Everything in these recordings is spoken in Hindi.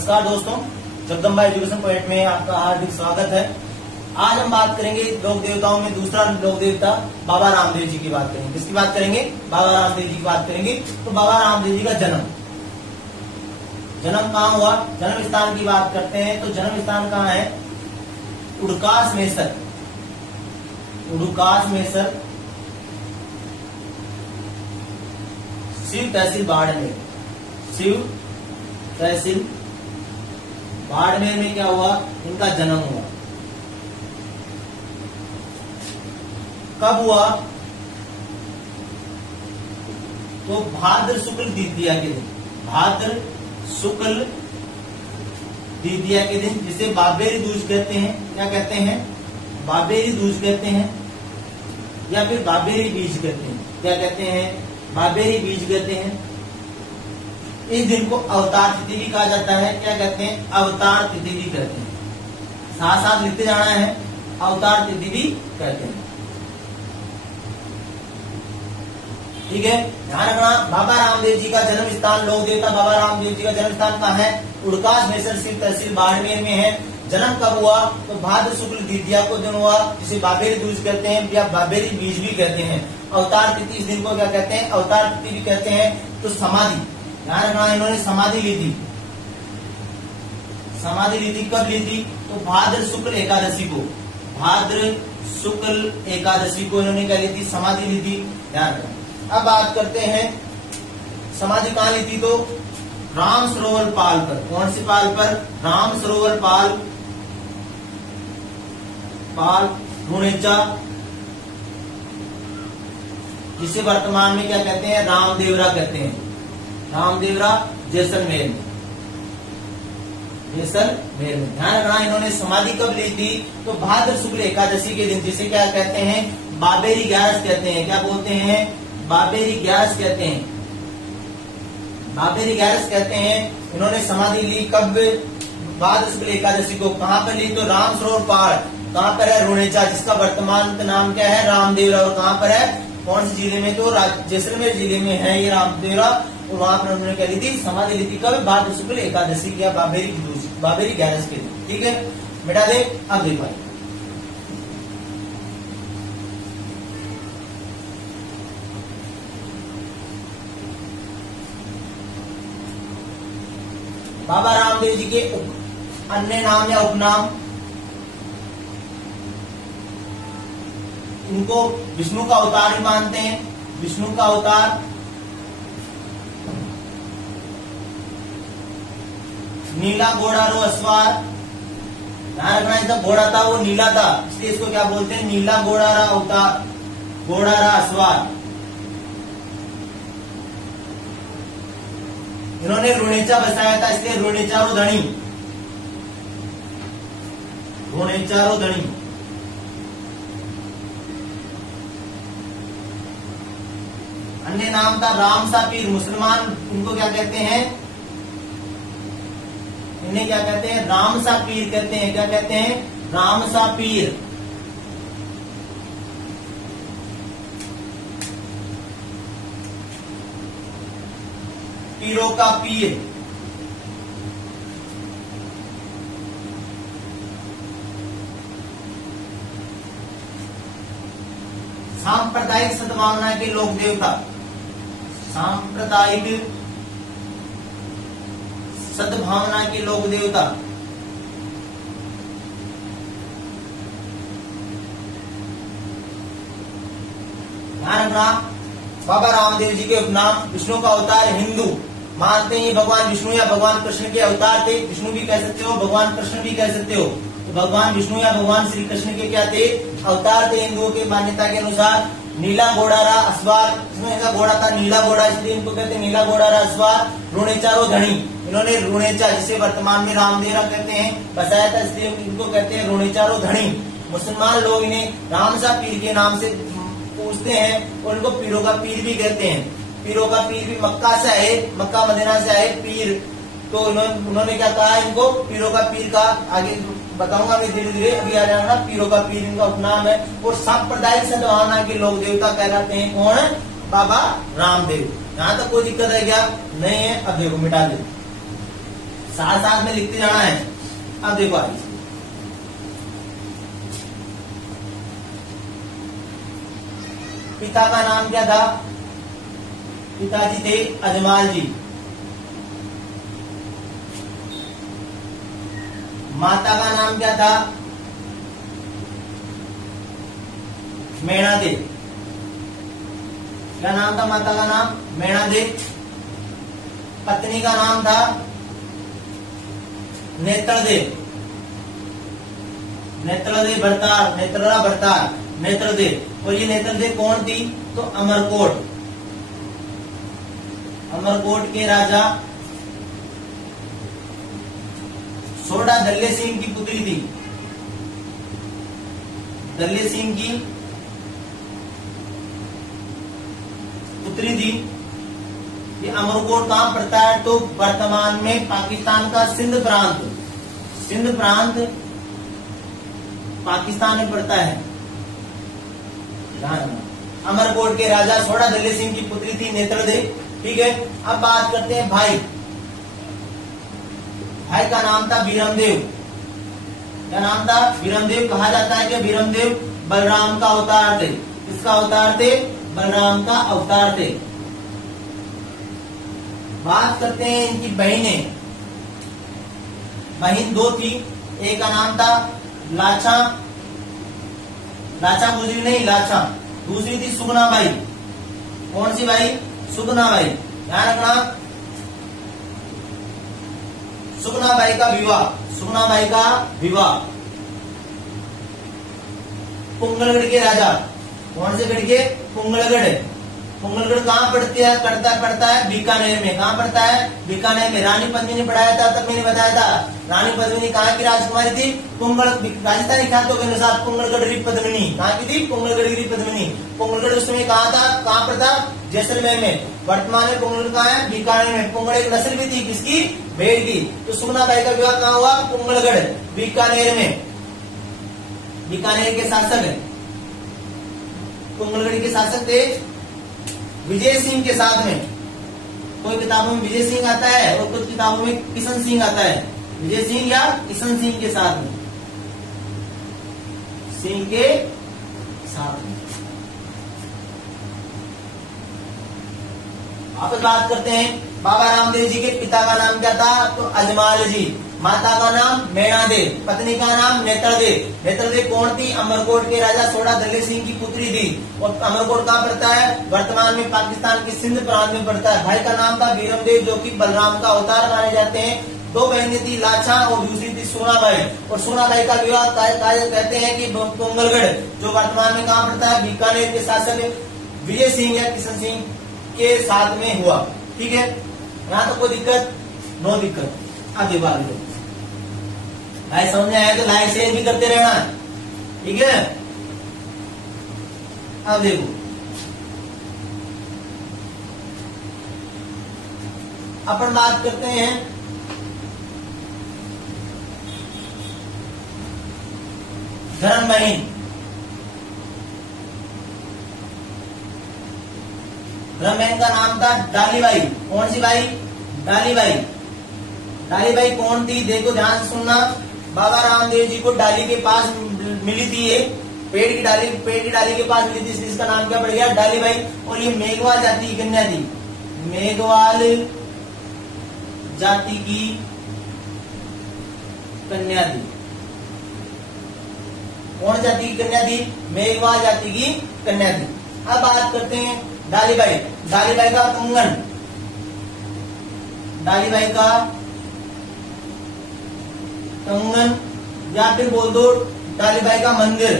नमस्कार दोस्तों, जगदम्बा एजुकेशन पॉइंट में आपका हार्दिक स्वागत है। आज हम बात करेंगे लोक देवताओं में दूसरा लोक देवता बाबा रामदेव जी की बात करेंगे। किसकी बात करेंगे? बाबा रामदेव जी की बात करेंगे। तो बाबा रामदेव जी का जन्म कहाँ हुआ? जन्म स्थान की बात करते हैं तो जन्म स्थान कहाँ है? उड़कास मेसर, शिव तहसील बाड़मेर। शिव तहसील बाड़मेर में क्या हुआ? इनका जन्म हुआ। कब हुआ? तो भाद्र शुक्ल द्वितीया के दिन, भाद्र शुक्ल द्वितीया के दिन, जिसे बाबेरी दूज कहते हैं। क्या कहते हैं? बाबेरी दूज कहते हैं या फिर बाबेरी बीज कहते हैं। क्या कहते हैं? बाबेरी बीज कहते हैं। इस दिन को अवतार तिथि भी कहा जाता है। क्या कहते हैं? अवतार तिथि भी कहते हैं। साथ साथ लिखते जाना है, अवतार तिथि भी कहते हैं। ठीक है, ध्यान रखना। बाबा रामदेव जी का जन्म स्थान, लोक देवता बाबा रामदेव जी का जन्म स्थान कहाँ है? उड़कास मेसर, शिव तहसील बाड़मेर में है। जन्म कब हुआ? तो भाद्र शुक्ल द्वितीया को दिन हुआ, जिसे बाबेरी दूज कहते हैं या बाबेरी बीज भी कहते हैं। अवतार तिथि, इस दिन को क्या कहते हैं? अवतार तिथि भी कहते हैं। तो समाधि, ध्यान रखना, इन्होंने समाधि ली थी। समाधि ली थी, कब ली थी? तो भाद्र शुक्ल एकादशी को, भाद्र शुक्ल एकादशी को इन्होंने क्या ली थी? समाधि ली थी। ध्यान रखना। अब बात करते हैं समाधि कहाँ ली थी? तो राम सरोवर पाल पर। कौन सी पाल पर? राम सरोवर पाल रुणेचा, जिसे वर्तमान में क्या कहते हैं? रामदेवरा कहते हैं। रामदेवरा जैसलमेर में, ध्यान रखना। इन्होंने समाधि कब ली थी? तो भाद्र शुक्ल एकादशी के दिन, जिसे क्या कहते हैं? बाबेरी ग्यारस कहते हैं। क्या बोलते हैं? बाबेरी ग्यारस कहते हैं। बाबेरी ग्यारस कहते हैं। इन्होंने समाधि ली कब? भाद्र शुक्ल एकादशी को। कहाँ पर ली? तो राम सरोवर पार, कहाँ पर है? रुणेचा, जिसका वर्तमान नाम क्या है? रामदेवरा। और कहाँ पर है? कौन से जिले में? तो जैसलमेर जिले में है ये रामदेवरा। और वहां पर उन्होंने क्या ली थी? समाधि ली थी। कब? भाद्र शुक्ल एकादशी की, बाबेरी ग्यारस के दिन। ठीक है, बेटा दे। अब देखो बाबा रामदेव जी के अन्य नाम या उपनाम। इनको विष्णु का अवतार भी मानते हैं। विष्णु का अवतार, नीला घोड़ा रो अस्वार। ध्यान रखना, इसका घोड़ा था वो नीला था, इसलिए इसको क्या बोलते हैं? नीला घोड़ा रा अवतार, घोड़ा रा अस्वार। इन्होंने रुणेचा बसाया था, इसलिए रुणेचारो धनी, रुणेचारो धनी। अन्य नाम था रामसा पीर। मुसलमान इनको क्या कहते हैं? इन्हें क्या कहते हैं? रामसा पीर कहते हैं। क्या कहते हैं? रामसा पीर। पीरों का पीर। सांप्रदायिक सद्भावना के लोक देवता, सांप्रदायिक सद्भावना के लोक देवता। ध्यान रखना, बाबा रामदेव जी के उपनाम। विष्णु का अवतार, हिंदू मानते हैं भगवान विष्णु या भगवान कृष्ण के अवतार थे। विष्णु भी कह सकते हो, भगवान कृष्ण भी कह सकते हो। तो भगवान विष्णु या भगवान श्री कृष्ण के क्या थे? अवतार थे हिंदुओं की मान्यता के अनुसार। नीला घोड़ा रा अस्वार, इसमें इनका घोड़ा था नीला घोड़ा, इसलिए इनको कहते हैं नीला घोड़ा रा अस्वार। रुणेचारो धनी, इन्होंने रुणेचा, जिसे वर्तमान में रामदेवरा कहते हैं, बसाया था, इसलिए इनको कहते हैं रुणेचारो धनी। मुसलमान लोग इन्हें रामसा पीर के नाम से पूछते हैं और इनको पीरों का पीर भी कहते हैं। पीरों का पीर भी मक्का से आए, मक्का मदीना से आए पीर, तो उन्होंने क्या कहा? इनको पीरों का पीर का। आगे बताऊंगा मैं धीरे धीरे, अभी आ जाएगा। पीरों का पीर इनका उपनाम है। और सांप्रदायिक सद्भावना के लोक देवता कहलाते हैं कौन? बाबा रामदेव। यहाँ तक कोई दिक्कत है क्या? नहीं है। अब देखो मिटा दे। साथ साथ में लिखते जाना है। अब देखो आगे, पिता का नाम क्या था? पिताजी थे अजमाल जी। माता का नाम क्या था? मैणा देव। क्या नाम था माता का नाम? मैणा देव। पत्नी का नाम था नेत्रदेव। नेत्रदेव भरतार, नेत्ररा भरतार, नेत्रदेव। और ये नेत्रदेव कौन थी? तो अमरकोट, अमरकोट के राजा सोडा दल्ले सिंह की पुत्री थी। दल्ले सिंह की पुत्री थी। ये अमरकोट कहां पड़ता है? तो वर्तमान में पाकिस्तान का सिंध प्रांत, सिंध प्रांत पाकिस्तान में पड़ता है। अमरकोट के राजा सोडा दल्ले सिंह की पुत्री थी नेत्रदेव। ठीक है, अब बात करते हैं भाई। भाई का नाम था बीरमदेव। क्या नाम था? बीरमदेव। कहा जाता है कि बीरमदेव बलराम का अवतार थे। किसका अवतार थे? बलराम का अवतार थे। बात करते हैं इनकी बहनें। बहन दो थी। एक का नाम था लाछा, लाछा गुजरी नहीं, लाछा। दूसरी थी सुगनाबाई। कौन सी बाई? सुगनाबाई। ध्यान रखना, सुगनाबाई का विवाह, सुगनाबाई का विवाह पुंगलगढ़ के राजा, कौन से गढ़ के? पुंगलगढ़। पुंगलगढ़ कहाँ पड़ता है बीकानेर में। कहाँ पड़ता है? बीकानेर में। रानी पद्मिनी पढ़ाया था, तब मैंने बताया था। रानी पद्मिनी कहाँ की राजकुमारी थी? राजस्थानी ख्यातों के अनुसार पुंगलगढ़ पद्मिनी। कहाँ की थी? पुंगलगढ़ पद्मिनी। पुंगलगढ़ उस समय कहाँ था? कहाँ पर था? जैसलमेर में। वर्तमान में पुंगलगढ़ कहाँ है? बीकानेर में। पुंगल एक नस्ल भी थी, किसकी? भेड़ की। तो सुगनाबाई का विवाह कहाँ हुआ? पुंगलगढ़, बीकानेर में। बीकानेर के शासक, पुंगलगढ़ के शासक थे विजय सिंह के साथ में। कोई किताबों में विजय सिंह आता है और कुछ किताबों में किशन सिंह आता है। विजय सिंह या किशन सिंह के साथ में, सिंह के साथ में। आप बात करते हैं बाबा रामदेव जी के पिता का नाम क्या था? तो अजमाल जी। माता का नाम मैणा देव, पत्नी का नाम नेत्रदेव। नेत्रदेव कौन थी? अमरकोट के राजा सोडा दल्ले सिंह की पुत्री थी। और अमरकोट कहाँ पड़ता है? वर्तमान में पाकिस्तान के सिंध प्रांत में पड़ता है। भाई का नाम था बीरमदेव, जो कि बलराम का अवतार माने जाते हैं। दो बहनें थी, लाछा और दूसरी थी सुगनाबाई। और सुगनाबाई का विवाह कहते हैं कि पुंगलगढ़, जो वर्तमान में कहाँ पड़ता है? बीकानेर के शासक विजय सिंह या किशन सिंह के साथ में हुआ। ठीक है, यहाँ तो कोई दिक्कत? नो दिक्कत। अब देखो आगे भाई, समझ में आया तो लाइक शेयर भी करते रहना। ठीक है, अब देखो अपन बात करते हैं धर्म बहन। धर्म बहन का नाम था डालीबाई। कौन सी बाई? डालीबाई। डालीबाई कौन थी? देखो ध्यान से सुनना। बाबा रामदेव जी को डाली के पास मिली थी, ये पेड़ की डाली के पास मिली थी, इसका नाम क्या पड़ गया? डालीबाई। और ये मेघवाल जाति की कन्या थी। मेघवाल जाति की कन्या थी। कौन जाति की कन्या थी? मेघवाल जाति की कन्या थी। अब बात करते हैं डालीबाई। डालीबाई का कंगन, डालीबाई का कंगन, या फिर बोल दो डालीबाई का मंदिर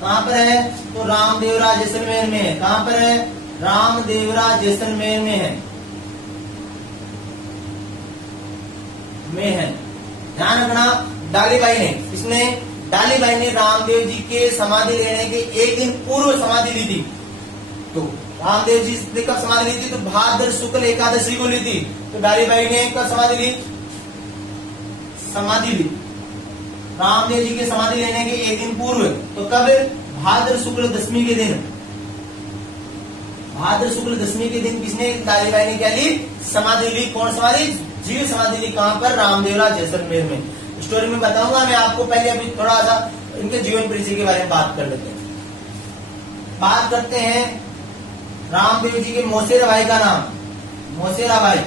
कहां पर है? तो रामदेवरा जैसलमेर में है। कहां पर है? रामदेवरा जैसलमेर में है, ध्यान रखना। डालीबाई ने, इसने डालीबाई ने रामदेव जी के समाधि लेने के एक दिन पूर्व समाधि ली थी। तो रामदेव जी ने कब समाधि ली थी? तो भाद्र शुक्ल एकादशी को ली थी। तो डालीबाई ने कब समाधि ली? समाधि ली रामदेव जी के समाधि लेने के एक दिन पूर्व। तो कब? भाद्र शुक्ल दशमी के दिन। भाद्र शुक्ल दशमी के दिन किसने, तालीबाई ने क्या ली, समाधि ली। कौन समाधि, जीव समाधि ली। कहां पर, रामदेवरा जैसलमेर में। स्टोरी में बताऊंगा मैं आपको, पहले अभी थोड़ा सा इनके जीवन परिचय के बारे में बात कर लेते हैं। बात करते हैं रामदेव जी के मोसेरा भाई का नाम, मोसेरा भाई।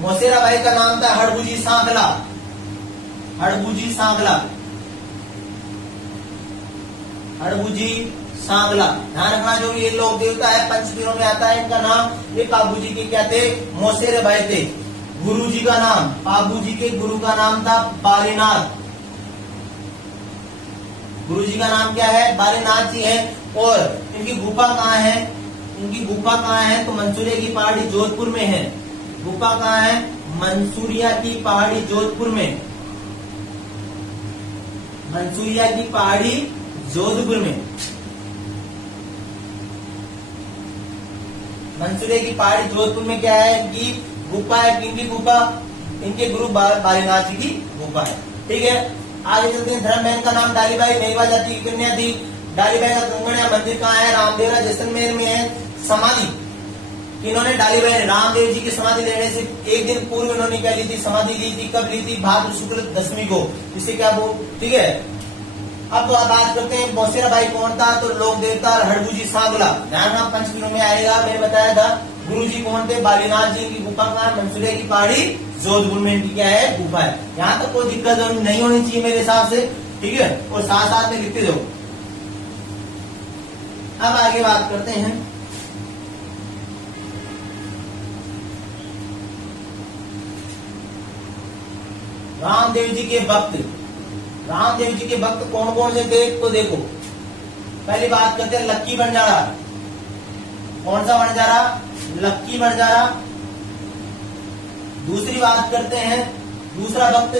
मोसेरा भाई का नाम था हड़बूजी सांगला, हड़बूजी सांगला, हड़बूजी सांगला। ध्यान रखना, जो ये लोक देवता है पंचतीरों में आता है, इनका नाम, ये पाबू जी के क्या थे, मोसेरे भाई थे। गुरु जी का नाम, पाबू जी के गुरु का नाम था बालीनाथ। गुरु जी का नाम क्या है, बालीनाथ जी है। और इनकी गुफा कहाँ है, इनकी गुफा कहाँ है, तो मंसूरिया की पहाड़ी जोधपुर में है। गुफा कहाँ है, मंसूरिया की पहाड़ी जोधपुर में, मंसूरिया की पहाड़ी जोधपुर में। मंसूरिया की पहाड़ी जोधपुर में क्या है, इनकी गुफा है। इनकी गुफा, इनके गुरु बालीनाथ जी की गुफा है। ठीक है, आगे चलते हैं। धर्म बहन का नाम डालीबाई, मेघवा जाति की कन्या थी। डालीबाई का कंगन मंदिर कहाँ है, रामदेवरा जैसलमेर में है। समाधि इन्होंने, डालीबाई ने रामदेव जी की समाधि लेने से एक दिन पूर्व इन्होंने क्या ली थी, समाधि ली थी। कब ली थी, भाद्र शुक्ल दशमी को। इसे क्या बोल, ठीक है। अब बात करते हैं मोसेरा भाई कौन था, तो लोक देवता हड़बूजी सांगला। ध्यान नाम पंचतीरों में आएगा, मैंने बताया था। गुरु जी कौन थे, बालीनाथ जी की गुफा कहाँ, मंसूरिया की पहाड़ी जोधपुर में इनकी क्या है, गुफा है। यहाँ तक कोई दिक्कत नहीं होनी चाहिए मेरे हिसाब से, ठीक है। और साथ साथ में लिखते जाओ। अब आगे बात करते हैं रामदेव जी के भक्त। रामदेव जी के भक्त कौन कौन से थे, तो देखो, पहली बात करते हैं लक्की बंजारा। कौन सा बंजारा, लक्की बंजारा। दूसरी बात करते हैं, दूसरा भक्त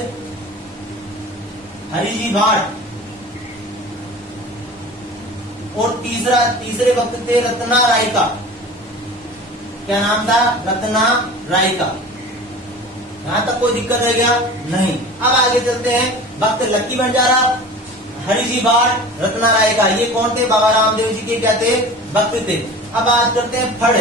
हरिजी भाट। और तीसरे भक्त थे रत्ना राय का। क्या नाम था, रत्ना राय का। यहां तक कोई दिक्कत रह गया नहीं। अब आगे चलते हैं, भक्त लक्की बंजारा, हरिजी भाट, रत्ना राय का, ये कौन थे, बाबा रामदेव जी के क्या थे, भक्त थे। अब बात करते हैं फड़।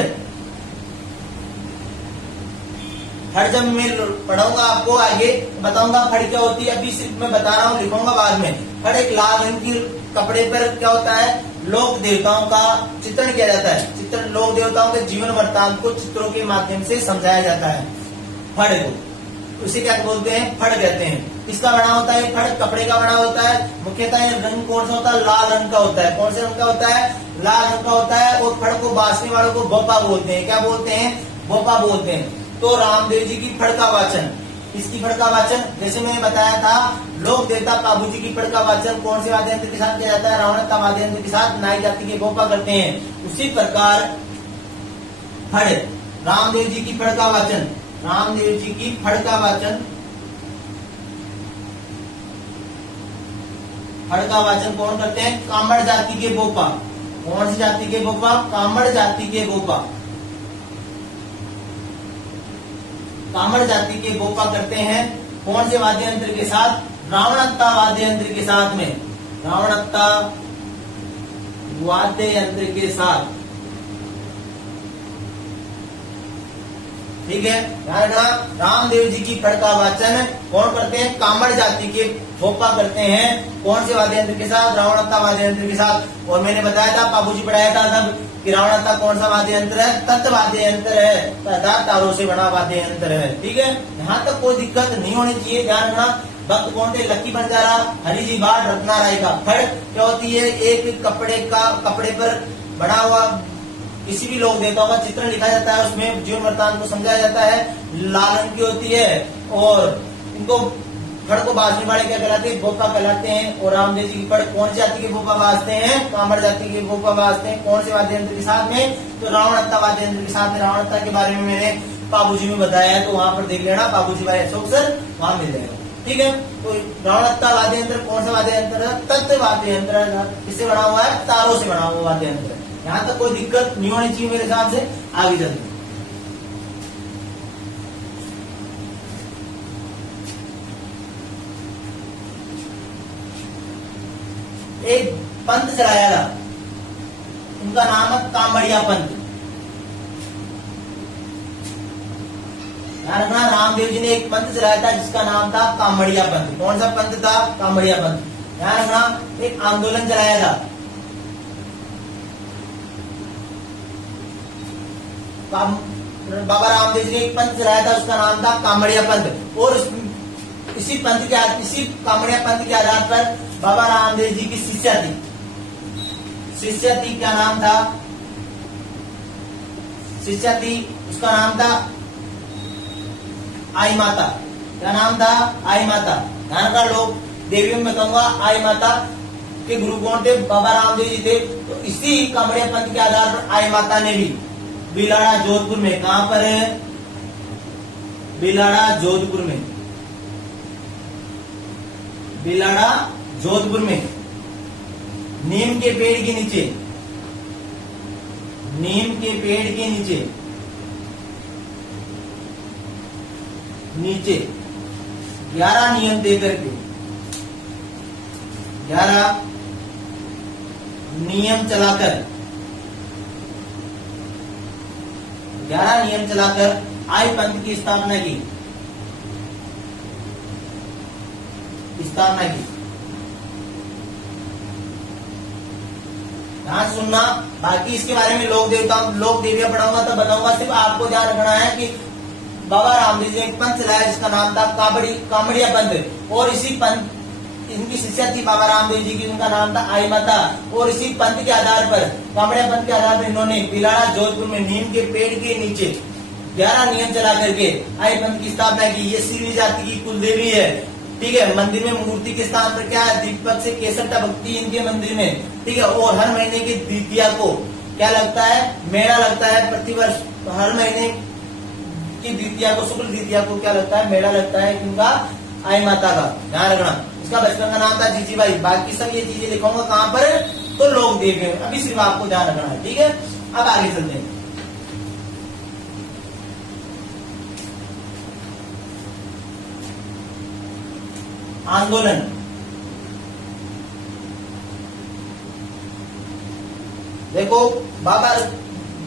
फड़ जब मैं पढ़ाऊंगा आपको आगे बताऊंगा फड़ क्या होती है, अभी सिर्फ मैं बता रहा हूँ, लिखूंगा बाद में। फड़ एक लाल रंग की कपड़े पर क्या होता है, लोक देवताओं का चित्रण किया जाता है। चित्रण, लोक देवताओं के जीवन वृत्तांत को चित्रों के माध्यम से समझाया जाता है। फड़ को उसे क्या बोलते हैं, फड़ कहते हैं। किसका बना होता है, फड़ कपड़े का बना होता है। मुख्यतः ये रंग कौन सा होता है, लाल रंग का होता है। कौन से रंग का होता है, लाल रंग का होता है। और फड़ को बांसने वालों को बोपा बोलते हैं। क्या बोलते हैं, बोपा बोलते हैं। तो रामदेव जी की फड़ का वाचन, इसकी फड़ का वाचन, जैसे मैंने बताया था, लोक देवता पाबू जी की फड़ का वाचन कौन से वाद्य यंत्र के साथ किया जाता है, रावणता वाद्य यंत्र के साथ नाई जाति के बोपा करते हैं। उसी प्रकार फड़, रामदेव जी की फड़ का वाचन, रामदेव जी की फड़ का वाचन, फड़ का वाचन कौन करते हैं, कामड़ जाति के बोपा। कौन सी जाति के बोपा, कामड़ जाति के बोपा। कामड़ जाति के बोपा करते हैं। कौन से वाद्य यंत्र के साथ, रावणत्ता वाद्य यंत्र के साथ में, रावणत्ता वाद्य यंत्र के साथ। ठीक है, ध्यान रखना। रामदेव जी की फड़ का वाचन कौन करते हैं, कामड़ जाति के बोपा करते हैं। कौन से वाद्य यंत्र के साथ, रावणत्ता वाद्य यंत्र के साथ। और मैंने बताया था, बाबूजी पढ़ाया था तब कि रावणत्ता कौन सा वाद्य यंत्र है, तत्व वाद्य यंत्र है, तथा तारों से बना वाद्य यंत्र है। ठीक है, यहाँ तक कोई दिक्कत नहीं होनी चाहिए। ध्यान रखना। भक्त कौन थे, लक्की बंजारा, हरिजी भाट, रत्ना राय का। फड़ क्या होती है, एक कपड़े पर बना हुआ किसी भी लोक देवताओं का चित्रण लिखा जाता है, उसमें जीवन वृत्तांत को समझाया जाता है। लाल रंग की होती है और इनको फड़ को बांसने वाले क्या कहलाते हैं, बोपा कहलाते हैं। और रामदेव जी की फड़ कौन सी जाति के बोपा बांसते हैं, कामड़ जाति के बोपा बांसते हैं। कौन से वाद्य यंत्र के साथ में, तो रावणत्ता वाद्य यंत्र के साथ में। रावणत्ता के बारे में मैंने बाबूजी में बताया है, तो वहां पर देख लेना, बाबूजी भाई अशोक सर, वहां मिल जाएगा। ठीक है, तो रावणत्ता वाद्य यंत्र कौन सा वाद्य यंत्र है, तत्व वाद्य यंत्र। किससे बना हुआ है, तारों से बना हुआ वाद्य यंत्र। यहाँ तक कोई दिक्कत नहीं होनी चाहिए मेरे हिसाब से। आगे चलते हैं, एक पंथ चलाया था, उनका नाम है कामड़िया पंथ। ध्यान रखना, रामदेव जी ने एक पंथ चलाया था जिसका नाम था कामड़िया पंथ। कौन सा पंथ था? कामड़िया पंथ। ध्यान रखना, एक आंदोलन चलाया था, बाबा रामदेव जी ने एक पंथ चलाया था, उसका नाम था कामड़िया पंथ। और इसी कामड़िया पंथ के आधार पर बाबा रामदेव जी की शिष्या थी, क्या नाम था? शिष्या थी, उसका नाम था आई माता। क्या नाम था? आई माता। ध्यान का लोग देवियों में बताऊंगा, आई माता के गुरु कौन थे? बाबा रामदेव जी थे। तो इसी कामड़िया पंथ के आधार पर आई माता ने भी बिलाड़ा जोधपुर में, कहां पर है? बिलाड़ा जोधपुर में, बिलाड़ा जोधपुर में नीम के पेड़ के नीचे, नीम के पेड़ के नीचे 11 नियम दे करके, 11 नियम चलाकर, 11 नियम चलाकर आई पंथ की स्थापना की। ध्यान सुनना, बाकी इसके बारे में लोक देवियां पढ़ाऊंगा तो बताऊंगा। सिर्फ आपको ध्यान रखना है कि बाबा रामदेव जी ने एक पंथ चलाया जिसका नाम था कामड़िया पंथ। और इसी पंथ, इनकी शिष्या थी बाबा रामदेव जी की, उनका नाम था आई माता। और इसी पंथ के आधार पर, कामड़िया पंथ के आधार पर इन्होंने बिलाड़ा जोधपुर में नीम के पेड़ के नीचे 11 नियम चला करके आई पंथ की स्थापना की। ये सिरवी जाति की कुल देवी है, ठीक है। मंदिर में मूर्ति के स्थान पर क्या है? दीपक से केसर टपकती इनके मंदिर में, ठीक है। और हर महीने की द्वितीया को क्या लगता है? मेला लगता है प्रतिवर्ष। हर महीने की द्वितीया को, शुक्ल द्वितीया को क्या लगता है? मेला लगता है इनका, आई माता का। ध्यान रखना, इसका बचपन का नाम था जीजीबाई। बाकी सब ये चीजें लिखूंगा कहां पर? तो लोग देखे, अभी सिर्फ आपको ध्यान रखना है, ठीक है। अब आगे चलते हैं। आंदोलन, देखो बाबा,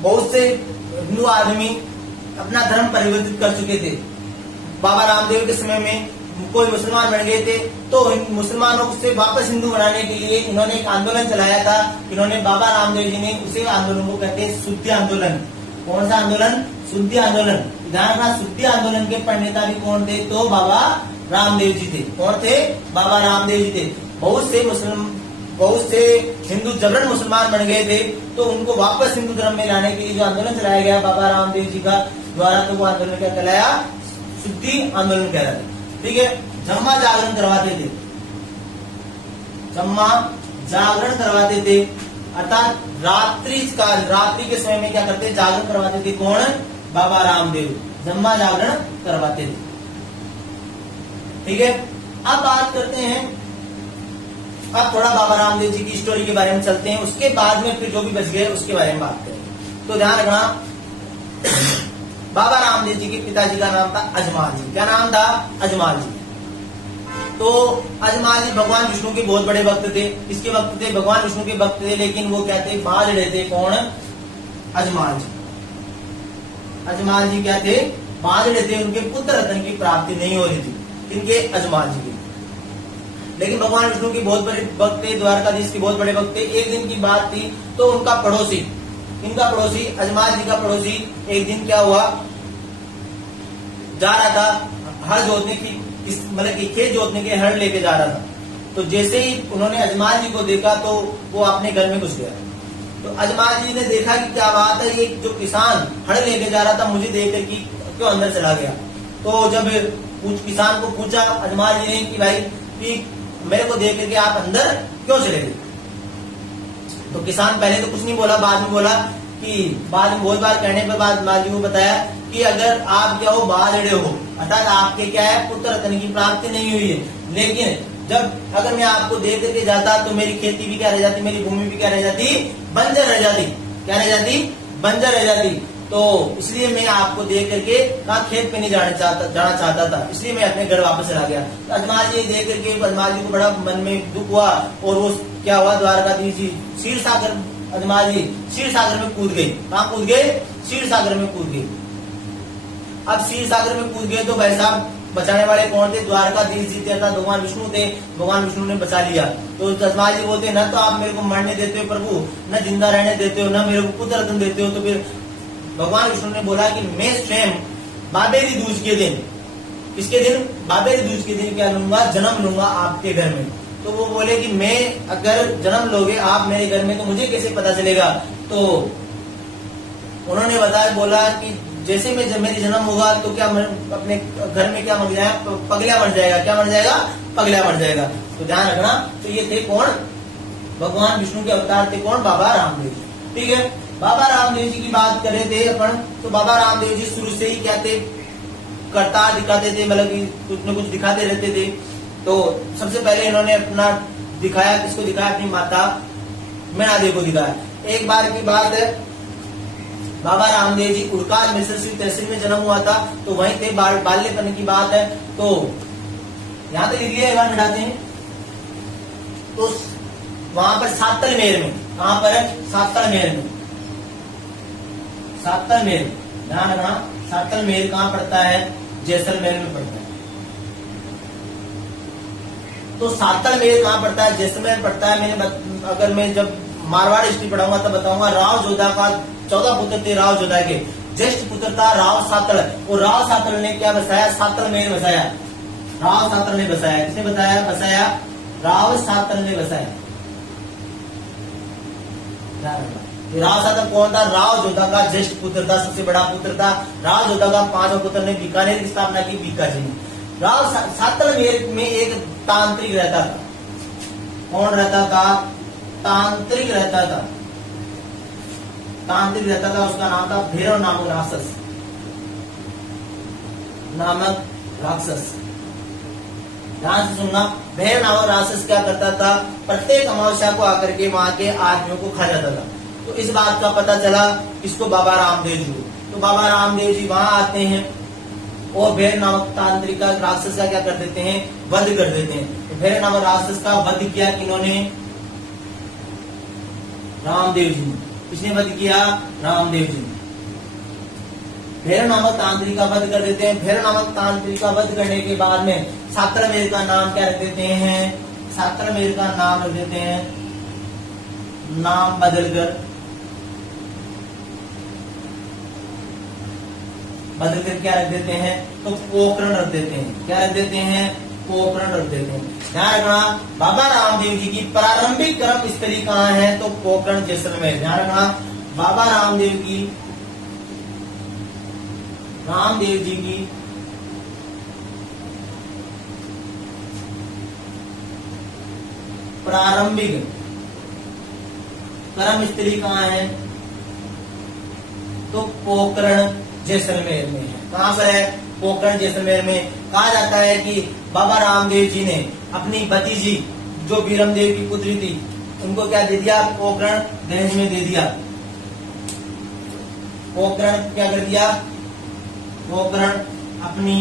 बहुत से हिंदू आदमी अपना धर्म परिवर्तित कर चुके थे। बाबा रामदेव के समय में कोई मुसलमान बन गए थे, तो मुसलमानों से वापस हिंदू बनाने के लिए इन्होंने एक आंदोलन चलाया था। इन्होंने, बाबा रामदेव जी ने, उसे आंदोलन को कहते हैं शुद्धि आंदोलन। कौन सा आंदोलन? शुद्धि आंदोलन। ध्यान रखना, शुद्धि आंदोलन के प्रणेता भी कौन थे? तो बाबा रामदेव जी थे। कौन थे? बाबा रामदेव जी थे। बहुत से हिंदू जबरन मुसलमान बन गए थे, तो उनको वापस हिंदू धर्म में लाने के लिए जो आंदोलन चलाया गया बाबा रामदेव जी का द्वारा, तो वो आंदोलन क्या कहलाया? शुद्धि आंदोलन कहलाया, ठीक है। जम्मा जागरण करवाते थे, जम्मा जागरण करवाते थे, अर्थात रात्रि के समय में क्या करते? जागरण करवाते थे। कौन? बाबा रामदेव जम्मा जागरण करवाते थे, ठीक है। अब बात करते हैं, अब थोड़ा बाबा रामदेव जी की स्टोरी के बारे में चलते हैं, उसके बाद में फिर जो भी बच गए उसके बारे में बात करें। तो ध्यान रखना, बाबा रामदेव जी के पिताजी का नाम था अजमाल जी। क्या नाम था? अजमाल जी। तो अजमाल जी भगवान विष्णु के बहुत बड़े भक्त थे। किसके भक्त थे? भगवान विष्णु के भक्त थे, लेकिन वो क्या थे? बांझड़े थे। कौन? अजमाल जी। अजमाल जी क्या थे? बांझड़े थे, उनके पुत्र रत्न की प्राप्ति नहीं हो रही थी, इनके अजमाल जी की। लेकिन भगवान विष्णु की बहुत बड़े भक्त थे, द्वारकाधीश के बहुत बड़े भक्त थे। एक दिन की बात थी, तो उनका पड़ोसी, इनका पड़ोसी, अजमाल जी का पड़ोसी, एक दिन क्या हुआ, जा रहा था हल जोतने की, मतलब कि खेत जोतने के हल लेके जा रहा था। तो जैसे ही उन्होंने अजमाल जी को देखा तो वो अपने घर में घुस गया। तो अजमाल जी ने देखा कि क्या बात है, ये जो किसान हल लेके जा रहा था मुझे देख कर क्यों अंदर चला गया। तो जब किसान को पूछा अजमाल जी ने कि भाई कि मेरे को देख करके आप अंदर क्यों चले गए, तो किसान पहले तो कुछ नहीं बोला, बाद में बोला कि बाद में बहुत बार कहने पर बाद अजमाल जी को बताया कि अगर आप क्या हो, बांझड़े हो, अर्थात आपके क्या है, पुत्र रत्न की प्राप्ति नहीं हुई है, लेकिन जब अगर मैं आपको दे करके जाता तो मेरी खेती भी क्या रह जाती, मेरी भूमि भी क्या रह जाती, बंजर रह जाती। क्या रह जाती? बंजर रह जाती। तो इसलिए मैं आपको देख करके कहा खेत पे नहीं जाना चाहता था, इसलिए मैं अपने घर वापस चला गया। तो अजमाल जी देख करके अजमाल जी को बड़ा मन में दुख हुआ, और वो क्या हुआ, द्वारकाधीश जी क्षीर सागर अजमाल जी क्षीर सागर में कूद गई। कहाँ कूद गए? क्षीर सागर में कूद गई। अब क्षीर सागर में कूद गए तो भाई साहब बचाने वाले कौन थे? द्वारकाधीश जी थे, भगवान विष्णु थे। भगवान विष्णु ने बचा लिया। तो अजमाल जी बोलते न तो आप मेरे को मरने देते हो प्रभु, न जिंदा रहने देते हो, न मेरे को पुत्र रत्न देते हो। तो फिर भगवान विष्णु ने बोला कि मैं स्वयं बाबेरी दूज के दिन, किसके दिन? बाबेरी दूज के दिन क्या लूंगा? जन्म लूंगा आपके घर में। तो वो बोले कि मैं अगर जन्म लोगे आप मेरे घर में तो मुझे कैसे पता चलेगा? तो उन्होंने बताया, बोला कि जैसे में जब मेरी जन्म होगा तो क्या अपने घर में क्या मर जाएगा? पगला मर जाएगा। क्या मर जाएगा? पगला मर जाएगा। तो ध्यान रखना। तो ये थे कौन? भगवान विष्णु के अवतार थे कौन? बाबा रामदेव जी। ठीक है, बाबा रामदेव जी की बात कर रहे थे अपन। तो बाबा रामदेव जी शुरू से ही क्या थे? करतार दिखाते थे, मतलब कुछ न कुछ दिखाते रहते थे। तो सबसे पहले इन्होंने अपना दिखाया, किसको दिखाया? अपनी माता मीना देवी को दिखाया। एक बार की बात है, बाबा रामदेव जी उड़काल मिश्र तहसील में जन्म हुआ था। तो वहीं थे, बाल्यपन की बात है। तो यहाँ तक लिख लिया, मिटाते हैं। तो वहां पर सातलमेर में, कहां पर है? सातलमेर में। सातलमेर, ध्यान रखना, सातलमेर कहां पड़ता है? जैसलमेर में पड़ता है। तो सातलमेर कहां पड़ता है? जैसलमेर पड़ता है। मैंने अगर मैं जब मारवाड़ हिस्ट्री पढ़ाऊंगा तब बताऊंगा। राव जोधा का 14 पुत्र थे। राव जोधा के ज्येष्ठ पुत्र था राव सातल, और राव सातल ने क्या बसाया? सातलमेर बसाया। राव सातल ने बसाया। किसने बसाया? राव सातल ने बसाया। राव सातल कौन था? राव जोधा का ज्येष्ठ पुत्र था, सबसे बड़ा पुत्र था। राव जोधा का 5वां पुत्र ने बीकानेर की स्थापना की, बीकाजी ने। राव सातलमेर में एक तांत्रिक रहता था। कौन रहता था? तांत्रिक रहता था। तांत्रिक रहता था, उसका नाम था भैरव नामक राक्षस। ध्यान से सुनना। भैरव नामक राक्षस क्या करता था? प्रत्येक अमावस्या को आकर के वहां के आदमियों को खा जाता था। तो इस बात का पता चला इसको बाबा रामदेव जी को। तो बाबा रामदेव जी वहां आते हैं और भैरव नामक तांत्रिक राक्षस का क्या कर देते हैं? वध कर देते हैं। तो भैरव नामक राक्षस का वध किया किन्होंने? रामदेव जी ने। किसने वध किया? रामदेव जी ने। भैरव नामक तांत्रिक का वध कर देते हैं। भैरव नामक तांत्रिक का वध करने के बाद में सातलमेर का नाम क्या रख देते हैं? सातलमेर का नाम रख देते हैं, नाम बदलकर क्या रख देते हैं? तो पोखरण रख देते हैं। क्या रख देते हैं? पोखरण रख देते हैं। ध्यान रखना, बाबा रामदेव जी की प्रारंभिक कर्म स्थली कहाँ है? तो पोखरण जैसलमेर। ध्यान रखना, बाबा रामदेव जी की प्रारंभिक कर्म स्थली कहाँ है? तो पोखरण जैसलमेर में है। कहां पर है? पोखरण जैसलमेर में। कहा जाता है कि बाबा रामदेव जी ने अपनी भतीजी जो बीरमदेव की पुत्री थी उनको क्या दे दिया? पोखरण दहेज में दे दिया। पोखरण क्या कर दिया? पोखरण अपनी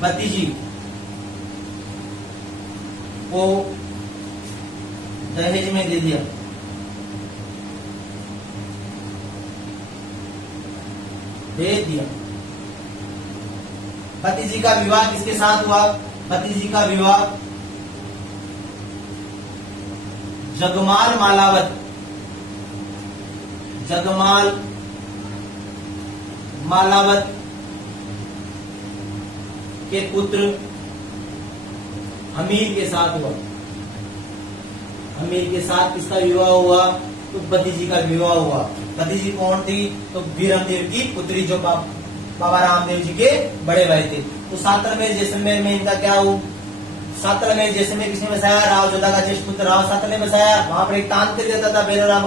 भतीजी को दहेज में दे दिया। भतीजी का विवाह किसके साथ हुआ? भतीजी का विवाह जगमाल मालावत के पुत्र हमीर के साथ हुआ। हमीर के साथ किसका विवाह हुआ? तो भतीजी का विवाह हुआ। भतीजी कौन थी? तो बीरमदेव की पुत्री, जो बाबा रामदेव जी के बड़े भाई थे। तो सातलमेर जैसलमेर में इनका क्या हुआ? सातलमेर जैसलमेर किसने बसाया? राव जोधा का ज्येष्ठ पुत्र राव सातल ने बसाया। वहां पर एक तांत्रिक रहता था, भैरव राम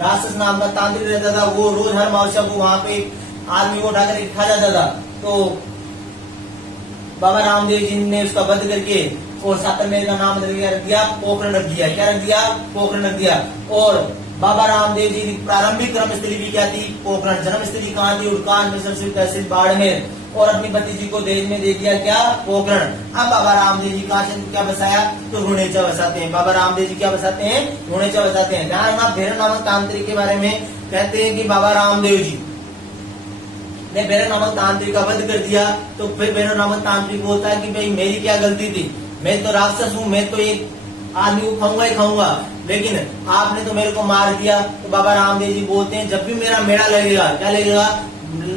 राक्षस नाम का तांत्रिक रहता था। वो रोज हर अमावस्या को वहां पे आदमी को उठा कर खा जाता था। तो बाबा रामदेव जी ने उसका वध करके और सातलमेर का नाम रख दिया पोखरण रख दिया। क्या रख दिया? पोखरण रख दिया। और बाबा रामदेव जी की प्रारंभिक कर्म स्थली भी क्या थी? पोखरण। जन्म स्थली कहाँ थी? उड़कान मिश्र तहसील बाड़मेर। और अपनी भतीजी को दहेज में दे दिया क्या, पोकरण। अब बाबा रामदेव जी कहाँ से क्या बसाया, तो रुणेचा बसाते हैं। बाबा रामदेव जी क्या बसाते हैं, रुणेचा बसाते हैं। ध्यान रखना, भैरव नामक तांत्रिक के बारे में कहते हैं कि बाबा रामदेव जी ने भैरव नामक तांत्रिक का वध कर दिया। तो फिर भैरव नामक तांत्रिक बोलता है कि भाई मेरी क्या गलती थी, मैं तो राक्षस हूँ, मैं तो एक आदमी को खाऊंगा ही खाऊंगा, लेकिन आपने तो मेरे को मार दिया। तो बाबा रामदेव जी बोलते हैं जब भी मेरा मेला लगेगा, क्या लगेगा,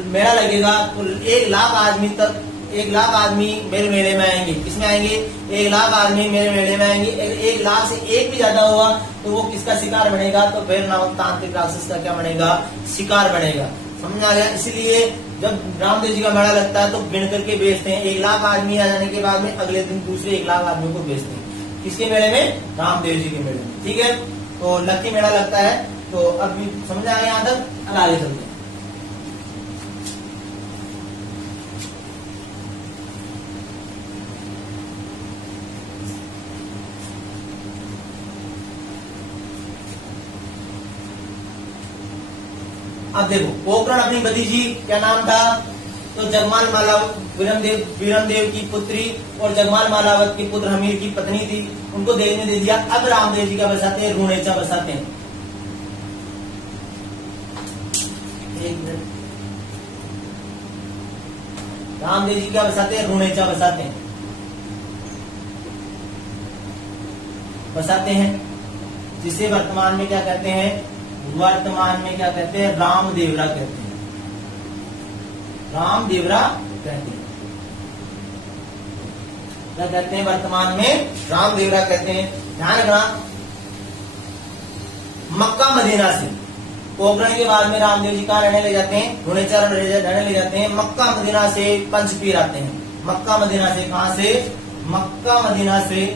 मेला लगेगा, तो 1 लाख आदमी तक 1 लाख आदमी मेरे मेले में आएंगे। किसमें आएंगे, 1 लाख आदमी मेरे मेले में आएंगे। 1 लाख से एक भी ज्यादा हुआ तो वो किसका शिकार बनेगा, तो भैरव नामक तांत्रिक राक्षस का क्या बनेगा, शिकार बनेगा। समझ आ गया। इसलिए जब रामदेव जी का मेला लगता है तो गिन करके बेचते हैं। 1 लाख आदमी आ जाने के बाद में अगले दिन दूसरे 1 लाख आदमियों को बेचते हैं। किसके मेले में, रामदेव जी के मेले में। ठीक है, तो लक्की मेला लगता है। तो अब समझ आ गया यहाँ तक, अब आगे चलते हैं। अब देखो, पोकरण अपनी भतीजी क्या नाम था, तो जगमाल मालावत वीरमदेव की पुत्री और जगमाल मालावत के पुत्र हमीर की पत्नी थी, उनको दहेज में दे दिया। अब रामदेव जी का बसाते हैं, रुणेचा बसाते हैं। एक मिनट, रामदेव जी क्या बसाते हैं, रुणेचा बसाते हैं, जिसे वर्तमान में क्या कहते हैं, वर्तमान में क्या कहते हैं, रामदेवरा कहते हैं, रामदेवरा कहते हैं। क्या कहते हैं, वर्तमान में रामदेवरा कहते हैं। ध्यान रखना, मक्का मदीना से पोकरण के बाद में रामदेव जी कहाँ रहने ले जाते हैं, रुणेचा रहने ले जाते हैं। मक्का मदीना से पंचपीर आते हैं। मक्का मदीना से, कहां से, मक्का मदीना से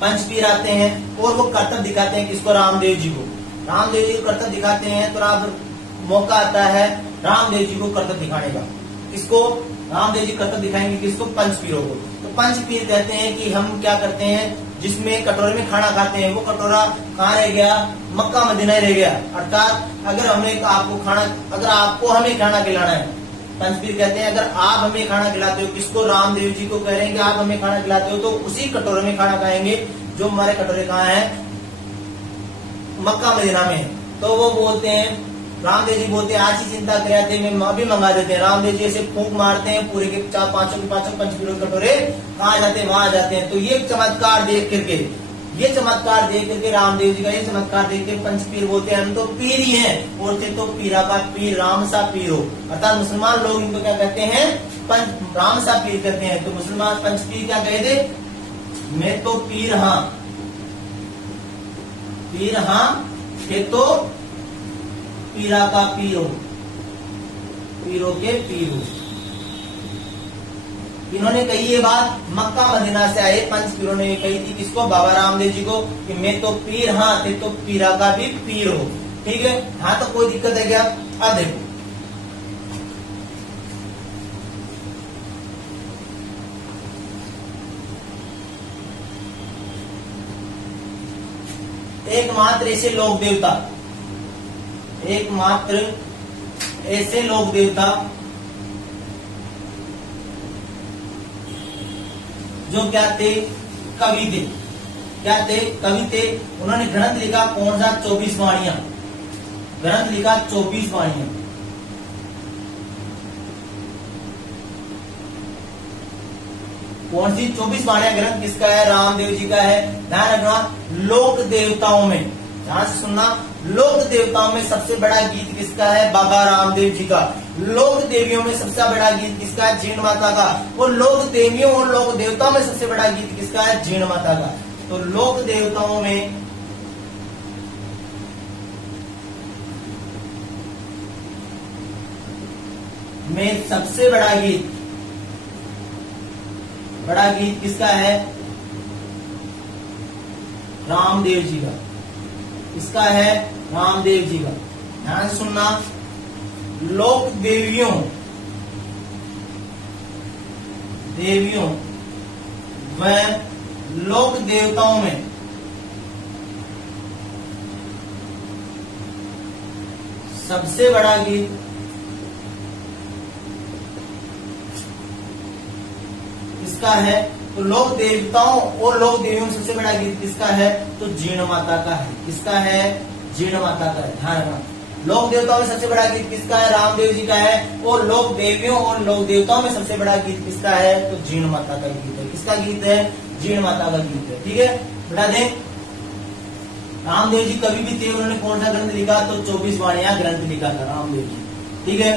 पंचपीर आते हैं और वो कर्तव्य दिखाते हैं किसको, रामदेव जी को। रामदेव जी को कर्तव्य दिखाते हैं तो अब मौका आता है रामदेव जी को कर्तव्य दिखाने का। किसको, रामदेव जी कर्तव्य दिखाएंगे किसको, पंचपीरों को। तो पंचपीर कहते हैं कि हम क्या करते हैं, जिसमें कटोरे में खाना खाते हैं, वो कटोरा कहाँ रह गया, मक्का मदीना रह गया। अर्थात अगर आपको हमें खाना खिलाना है, पंचपीर कहते हैं अगर आप हमें खाना खिलाते हो, किसको, रामदेव जी को कह रहे हैं कि आप हमें खाना खिलाते हो, तो उसी कटोरे में खाना खाएंगे जो हमारे कटोरे कहाँ है, मक्का मदीना में। तो वो बोलते हैं, रामदेव जी बोलते हैं आज ही चिंता कराते में अभी मंगा देते हैं। रामदेव जी ऐसे फूंक मारते हैं, पूरे के 4-5 पंचपीरों के कटोरे कहाँ जाते हैं, वहां जाते हैं। तो ये चमत्कार देख करके रामदेव जी का ये चमत्कार देख के पंचपीर बोलते हैं हम तो पीर ही हैं, और थे तो पीरा का पीर, राम सा पीर हो। अर्थात मुसलमान लोग इनको क्या कहते हैं, राम सा पीर कहते हैं। तो मुसलमान पंचपीर क्या कहे थे, मैं तो पीर हाँ, थे तो पीरा का पीर हो, पीरों के पीर हो। इन्होंने कही ये बात, मक्का मदीना से आए पंचपीरों ने कही थी किसको, बाबा रामदेव जी को, कि मैं तो पीर हाँ, थे तो पीरा का भी पीर हो। ठीक है, हाँ, तो कोई दिक्कत है क्या। अब देखो, एकमात्र ऐसे लोक देवता जो क्या थे, कवि थे। उन्होंने ग्रंथ लिखा कौन सा, 24 वाणियां, ग्रंथ लिखा 24 वाणियां। कौन सी 24 वाणियां ग्रंथ किसका है, रामदेव जी का है। ध्यान रखना, लोक देवताओं में, ध्यान से सुनना, लोक देवताओं में सबसे बड़ा गीत किसका है, बाबा रामदेव जी का। लोक देवियों में सबसे बड़ा गीत किसका है, जीण माता का। और लोक देवियों और लोक देवताओं में सबसे बड़ा गीत किसका है, जीण माता का। तो लोक देवताओं में सबसे बड़ा गीत किसका है, रामदेव जी का। इसका है रामदेव जी का। ध्यान से सुनना, लोक देवियों व लोक देवताओं में सबसे बड़ा गीत किसका है? तो लोक देवताओं और लोक देवियों में सबसे बड़ा गीत किसका है? तो जीर्ण माता का है। किसका है? जीर्ण माता का है। ध्यान रखना, लोक देवताओं में सबसे बड़ा गीत किसका है? रामदेव जी का है। और लोक देवियों और लोक देवताओं में सबसे बड़ा गीत किसका है? तो जीर्ण माता का गीत है। किसका गीत है? जीर्ण माता का गीत है। ठीक है, बता दें रामदेव जी कवि भी थे, उन्होंने कौन सा ग्रंथ लिखा? तो 24 वाणियां ग्रंथ लिखा था रामदेव जी। ठीक है,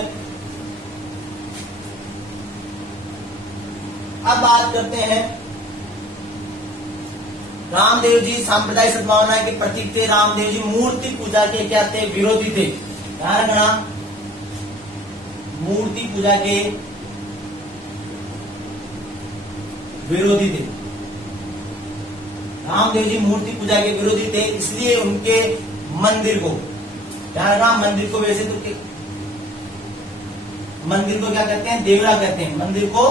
अब बात करते हैं रामदेव जी सांप्रदायिक सद्भावना के प्रतीक थे। रामदेव जी मूर्ति पूजा के क्या थे? विरोधी थे। ध्यान रखना, मूर्ति पूजा के विरोधी थे। रामदेव जी मूर्ति पूजा के विरोधी थे, इसलिए उनके मंदिर को, ध्यान रखना, मंदिर को वैसे तो मंदिर को क्या कहते हैं? देवरा कहते हैं। मंदिर को